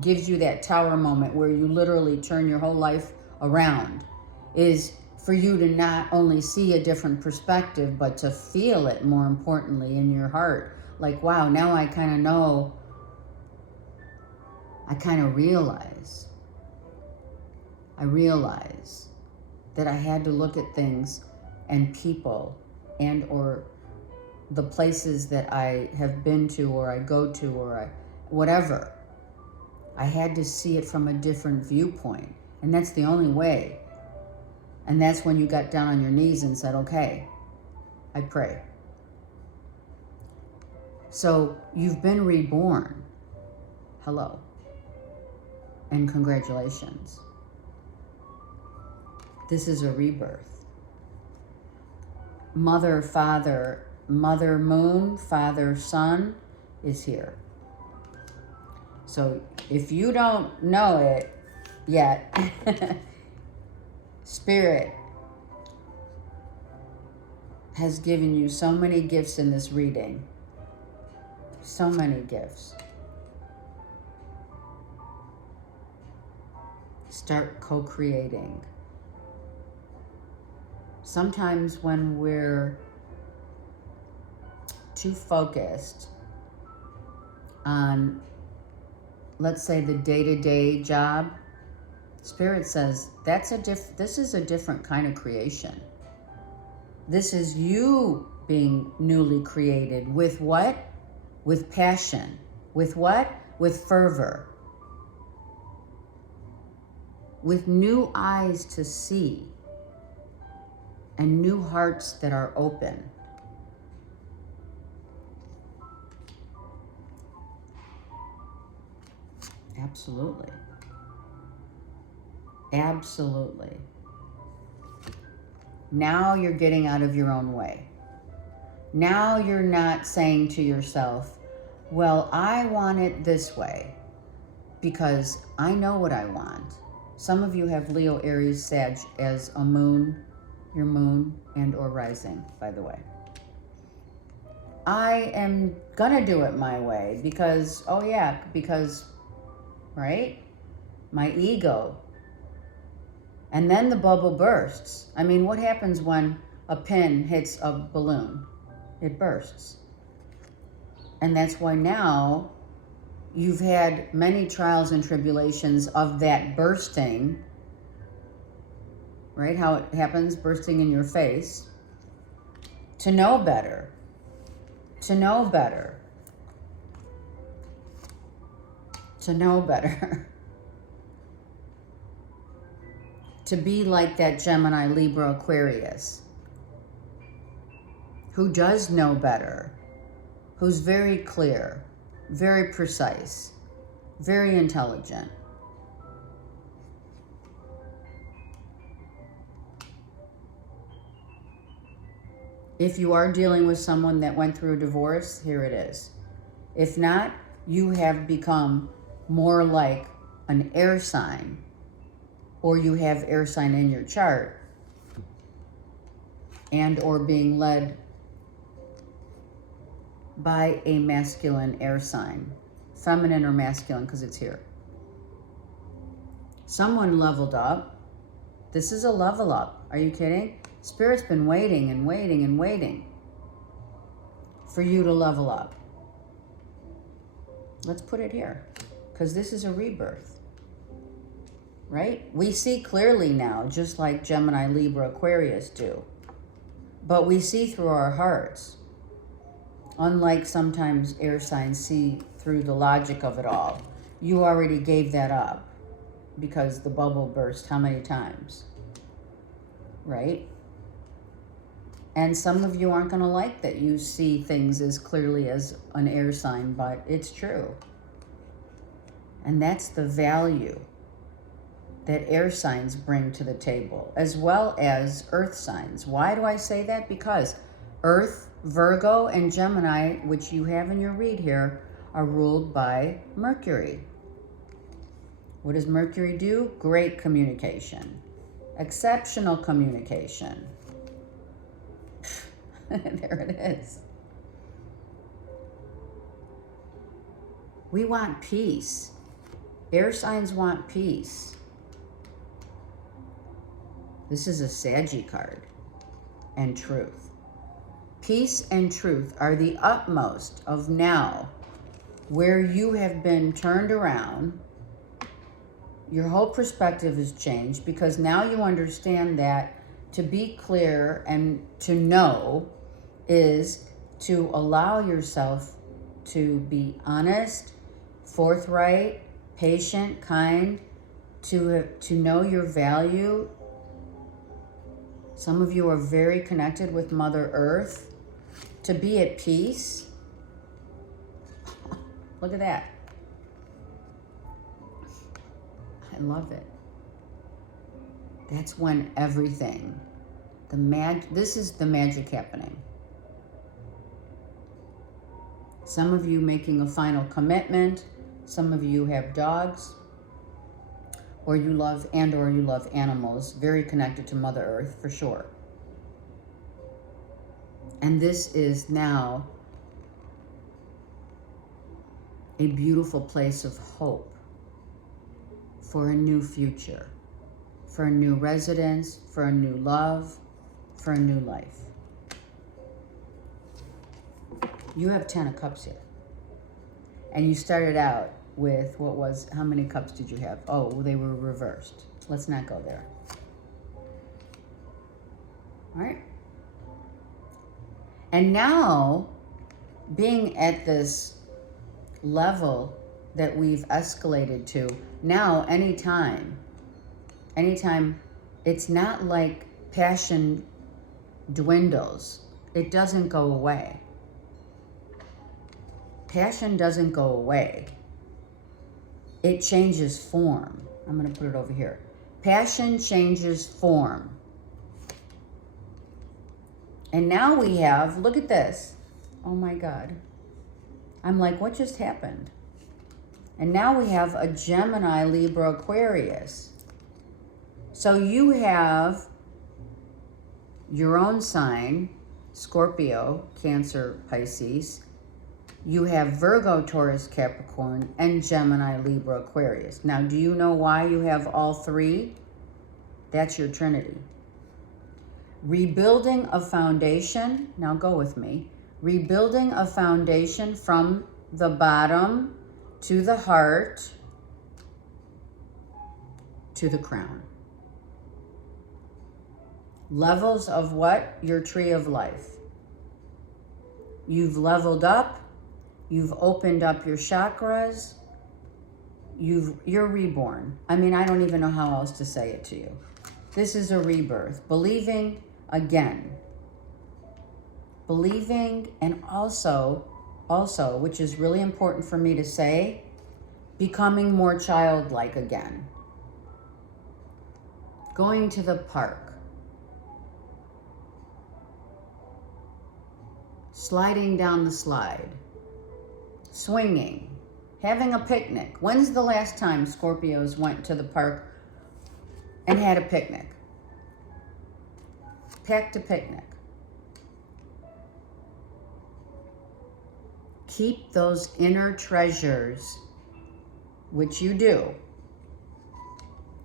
gives you that tower moment where you literally turn your whole life around, is for you to not only see a different perspective, but to feel it, more importantly, in your heart. Like, wow, now I kind of know, I realize that I had to look at things and people and or the places that I have been to or I go to or whatever. I had to see it from a different viewpoint. And that's the only way. And that's when you got down on your knees and said, okay, I pray. So you've been reborn. Hello. And congratulations. This is a rebirth. Mother, Father, Mother Moon, Father Sun is here. So if you don't know it yet, Spirit has given you so many gifts in this reading. So many gifts. Start co-creating. Sometimes when we're too focused on, let's say, the day-to-day job, Spirit says this is a different kind of creation. This is you being newly created with what? With passion. With what? With fervor. With new eyes to see and new hearts that are open. Absolutely. Absolutely. Now you're getting out of your own way. Now you're not saying to yourself, well, I want it this way because I know what I want. Some of you have Leo, Aries, Sag as a moon, your moon and or rising, by the way. I am gonna do it my way because, oh yeah, because, right? My ego. And then the bubble bursts. I mean, what happens when a pin hits a balloon? It bursts. And that's why now you've had many trials and tribulations of that bursting, right? How it happens, bursting in your face, to know better, to know better, to know better. To be like that Gemini, Libra, Aquarius, who does know better, who's very clear, very precise, very intelligent. If you are dealing with someone that went through a divorce, here it is. If not, you have become more like an air sign, or you have air sign in your chart, and or being led by a masculine air sign, feminine or masculine, because it's here. Someone leveled up. This is a level up. Are you kidding? Spirit's been waiting and waiting and waiting for you to level up. Let's put it here, because this is a rebirth. Right? We see clearly now, just like Gemini, Libra, Aquarius do. But we see through our hearts. Unlike sometimes air signs see through the logic of it all. You already gave that up because the bubble burst how many times? Right? And some of you aren't going to like that you see things as clearly as an air sign, but it's true. And that's the value that air signs bring to the table, as well as earth signs. Why do I say that? Because Earth, Virgo, and Gemini, which you have in your read here, are ruled by Mercury. What does Mercury do? Great communication. Exceptional communication. There it is. We want peace. Air signs want peace. This is a Saggy card. And truth. Peace and truth are the utmost of now, where you have been turned around. Your whole perspective has changed because now you understand that to be clear and to know is to allow yourself to be honest, forthright, patient, kind, to know your value. Some of you are very connected with Mother Earth. To be at peace. Look at that. I love it. That's when everything, this is the magic happening. Some of you making a final commitment. Some of you have dogs. Or you love animals, very connected to Mother Earth, for sure. And this is now a beautiful place of hope for a new future, for a new residence, for a new love, for a new life. You have 10 of Cups here. And you started out with, how many cups did you have? Oh, they were reversed. Let's not go there. All right. And now, being at this level that we've escalated to, now anytime, it's not like passion dwindles. It doesn't go away. Passion doesn't go away. It changes form. I'm going to put it over here. Passion changes form. And now we have, look at this. Oh my God. I'm like, what just happened? And now we have a Gemini, Libra, Aquarius. So you have your own sign, Scorpio, Cancer, Pisces. You have Virgo, Taurus, Capricorn, and Gemini, Libra, Aquarius. Now, do you know why you have all three? That's your Trinity. Rebuilding a foundation. Now go with me. Rebuilding a foundation from the bottom to the heart to the crown. Levels of what? Your tree of life. You've leveled up. You've opened up your chakras. You're reborn. I mean, I don't even know how else to say it to you. This is a rebirth. Believing again. Believing, and also, which is really important for me to say, becoming more childlike again. Going to the park. Sliding down the slide. Swinging. Having a picnic. When's the last time Scorpios went to the park and had a picnic? Packed a picnic. Keep those inner treasures, which you do.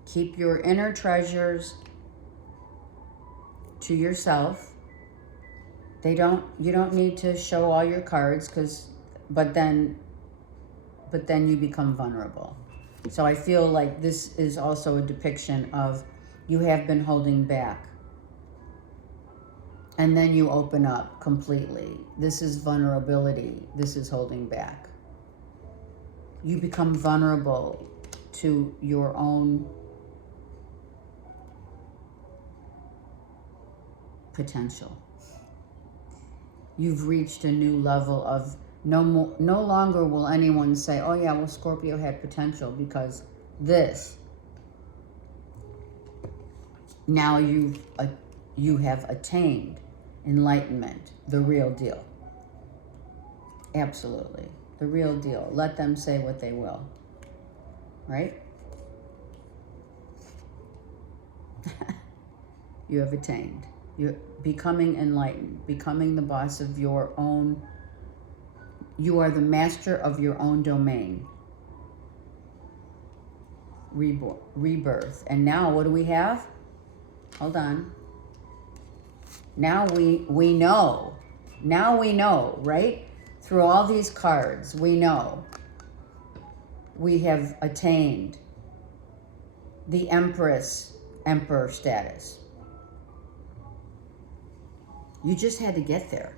Keep your inner treasures to yourself. You don't need to show all your cards, but then you become vulnerable. So I feel like this is also a depiction of you have been holding back. And then you open up completely. This is vulnerability. This is holding back. You become vulnerable to your own potential. You've reached a new level of no longer will anyone say, oh yeah, well, Scorpio had potential because this. Now you have attained enlightenment, the real deal. Absolutely, the real deal. Let them say what they will, right? You have attained. You're becoming enlightened, becoming the boss of your own. You are the master of your own domain. Rebirth. And now what do we have? Hold on. Now we know. Now we know, right? Through all these cards, we know. We have attained the emperor status. You just had to get there.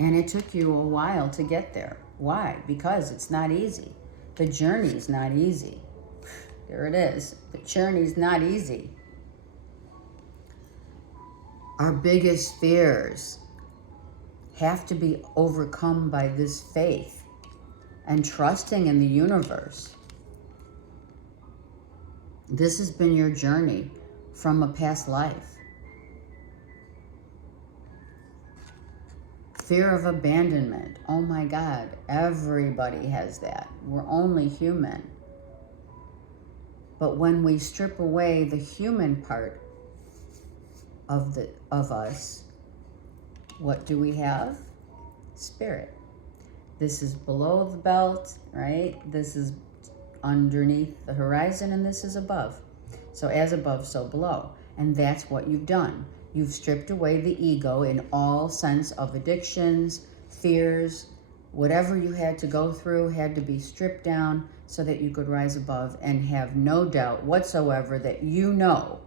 And it took you a while to get there. Why? Because it's not easy. The journey's not easy. There it is. The journey's not easy. Our biggest fears have to be overcome by this faith and trusting in the universe. This has been your journey from a past life. Fear of abandonment. Oh my God, everybody has that. We're only human. But when we strip away the human part of us, what do we have? Spirit. This is below the belt, right? This is underneath the horizon, and this is above. So as above, so below. And that's what you've done. You've stripped away the ego in all sense of addictions, fears, whatever you had to go through had to be stripped down so that you could rise above and have no doubt whatsoever that you know,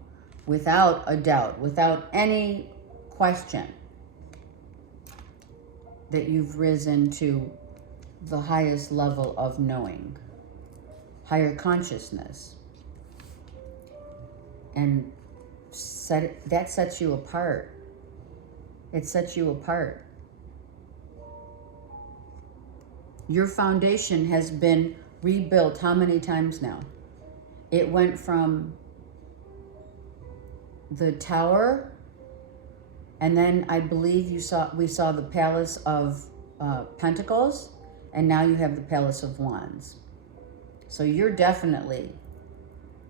without a doubt, without any question, that you've risen to the highest level of knowing, higher consciousness. And that sets you apart. It sets you apart. Your foundation has been rebuilt how many times now? It went from the tower, and then I believe we saw the Palace of Pentacles, and now you have the Palace of Wands. So you're definitely,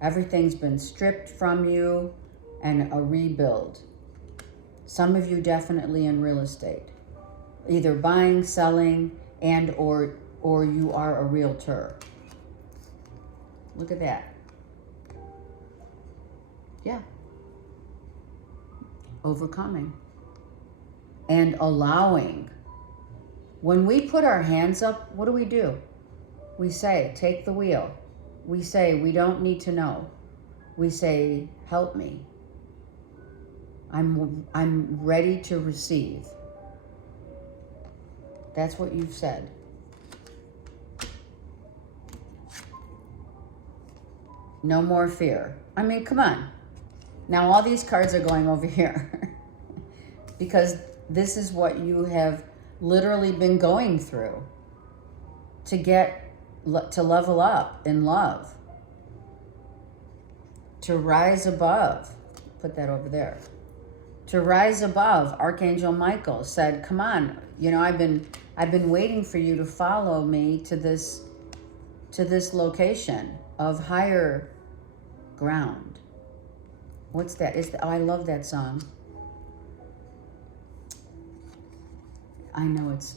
everything's been stripped from you and a rebuild. Some of you definitely in real estate, either buying, selling, and or you are a realtor. Look at that. Yeah. Overcoming and allowing. When we put our hands up, what do? We say, take the wheel. We say, we don't need to know. We say, help me. I'm ready to receive. That's what you've said. No more fear. I mean, come on. Now all these cards are going over here because this is what you have literally been going through to level up in love, to rise above. Put that over there. To rise above. Archangel Michael said, come on, you know, I've been waiting for you to follow me to this location of higher ground. What's that? I love that song. I know it's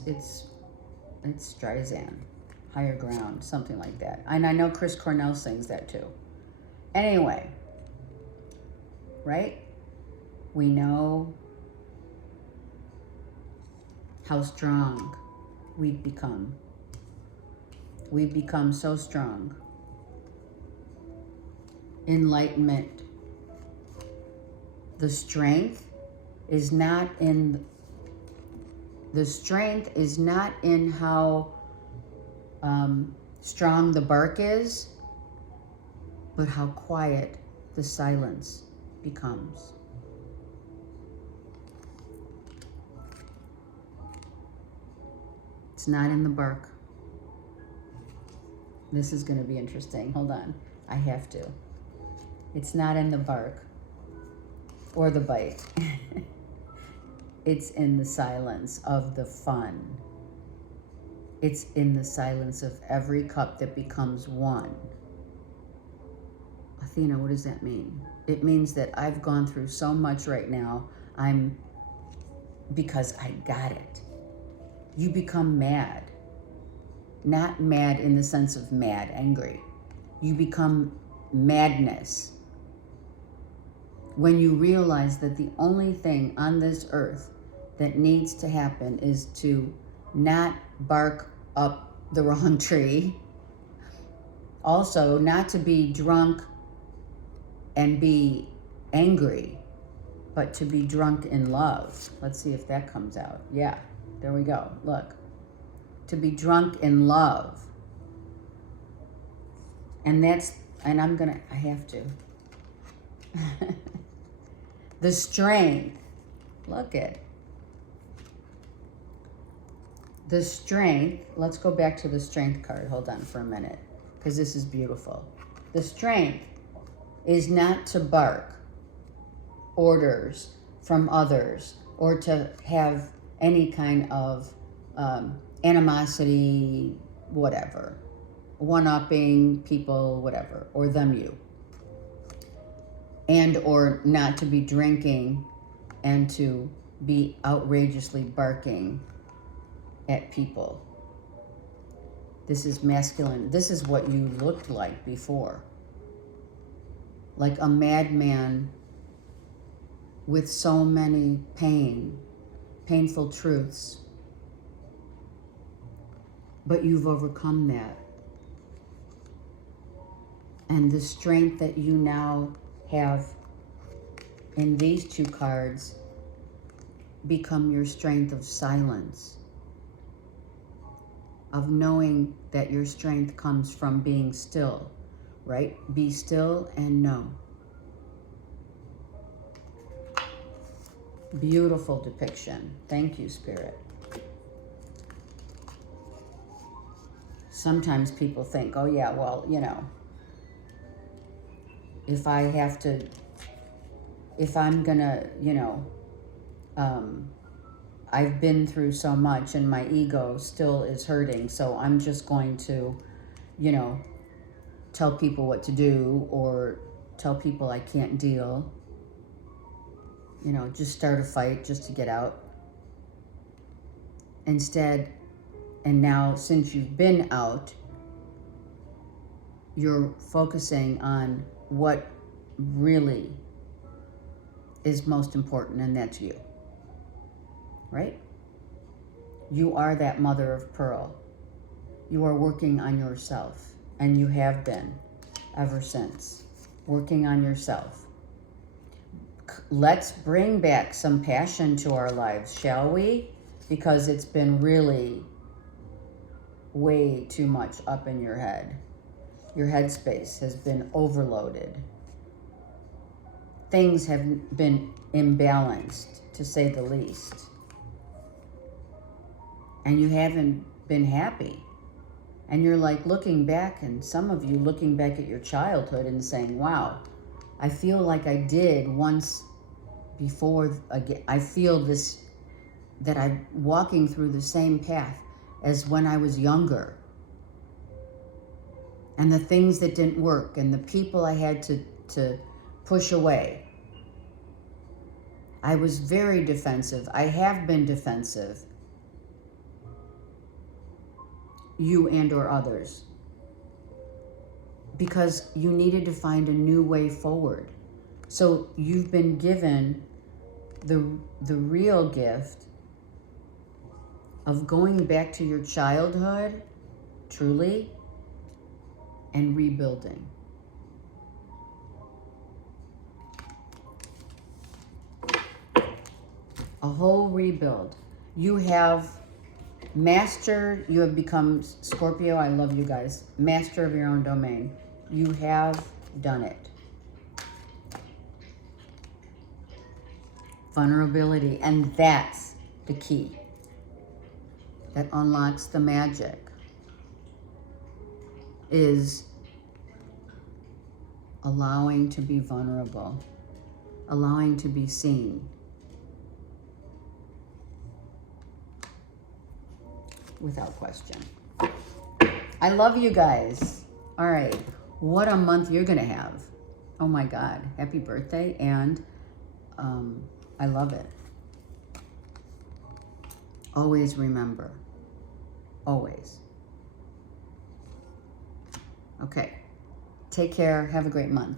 Streisand, Higher Ground, something like that. And I know Chris Cornell sings that too. Anyway, right? We know how strong we've become. We've become so strong. Enlightenment. The strength is not in how strong the bark is, but how quiet the silence becomes. It's not in the bark. This is going to be interesting. Hold on. I have to. It's not in the bark or the bite. It's in the silence of the fun. It's in the silence of every cup that becomes one. Athena, what does that mean? It means that I've gone through so much right now. Because I got it. You become mad. Not mad in the sense of mad, angry. You become madness when you realize that the only thing on this earth that needs to happen is to not bark up the wrong tree. Also, not to be drunk and be angry, but to be drunk in love. Let's see if that comes out. Yeah, there we go. Look. To be drunk in love. And I have to. The strength. Look at the strength. Let's go back to the strength card. Hold on for a minute, because this is beautiful. The strength is not to bark orders from others or to have any kind of animosity, whatever, one-upping people, whatever, or them, you. And or not to be drinking and to be outrageously barking at people. This is masculine. This is what you looked like before. Like a madman with so many painful truths. But you've overcome that. And the strength that you now have in these two cards become your strength of silence, of knowing that your strength comes from being still, right? Be still and know. Beautiful depiction. Thank you, Spirit. Sometimes people think, oh yeah, well, you know, if I'm gonna, you know, I've been through so much and my ego still is hurting, so I'm just going to, you know, tell people what to do or tell people I can't deal. You know, just start a fight just to get out. Instead, and now since you've been out, you're focusing on what really is most important, and that's you. Right? You are that mother of pearl. You are working on yourself, and you have been ever since. Working on yourself. Let's bring back some passion to our lives, shall we? Because it's been really way too much up in your head. Your headspace has been overloaded. Things have been imbalanced, to say the least. And you haven't been happy. And you're like looking back, and some of you looking back at your childhood and saying, wow, I feel like I did once before. Again, I feel this, that I'm walking through the same path as when I was younger. And the things that didn't work and the people I had to push away. I was very defensive. I have been defensive. You and or others. Because you needed to find a new way forward. So you've been given the real gift of going back to your childhood, truly, and rebuilding. A whole rebuild. You have mastered, you have become, Scorpio, I love you guys, master of your own domain. You have done it. Vulnerability, and that's the key that unlocks the magic, is allowing to be vulnerable, allowing to be seen. Without question. I love you guys. All right. What a month you're going to have. Oh my God. Happy birthday. And I love it. Always remember. Always. Okay. Take care. Have a great month.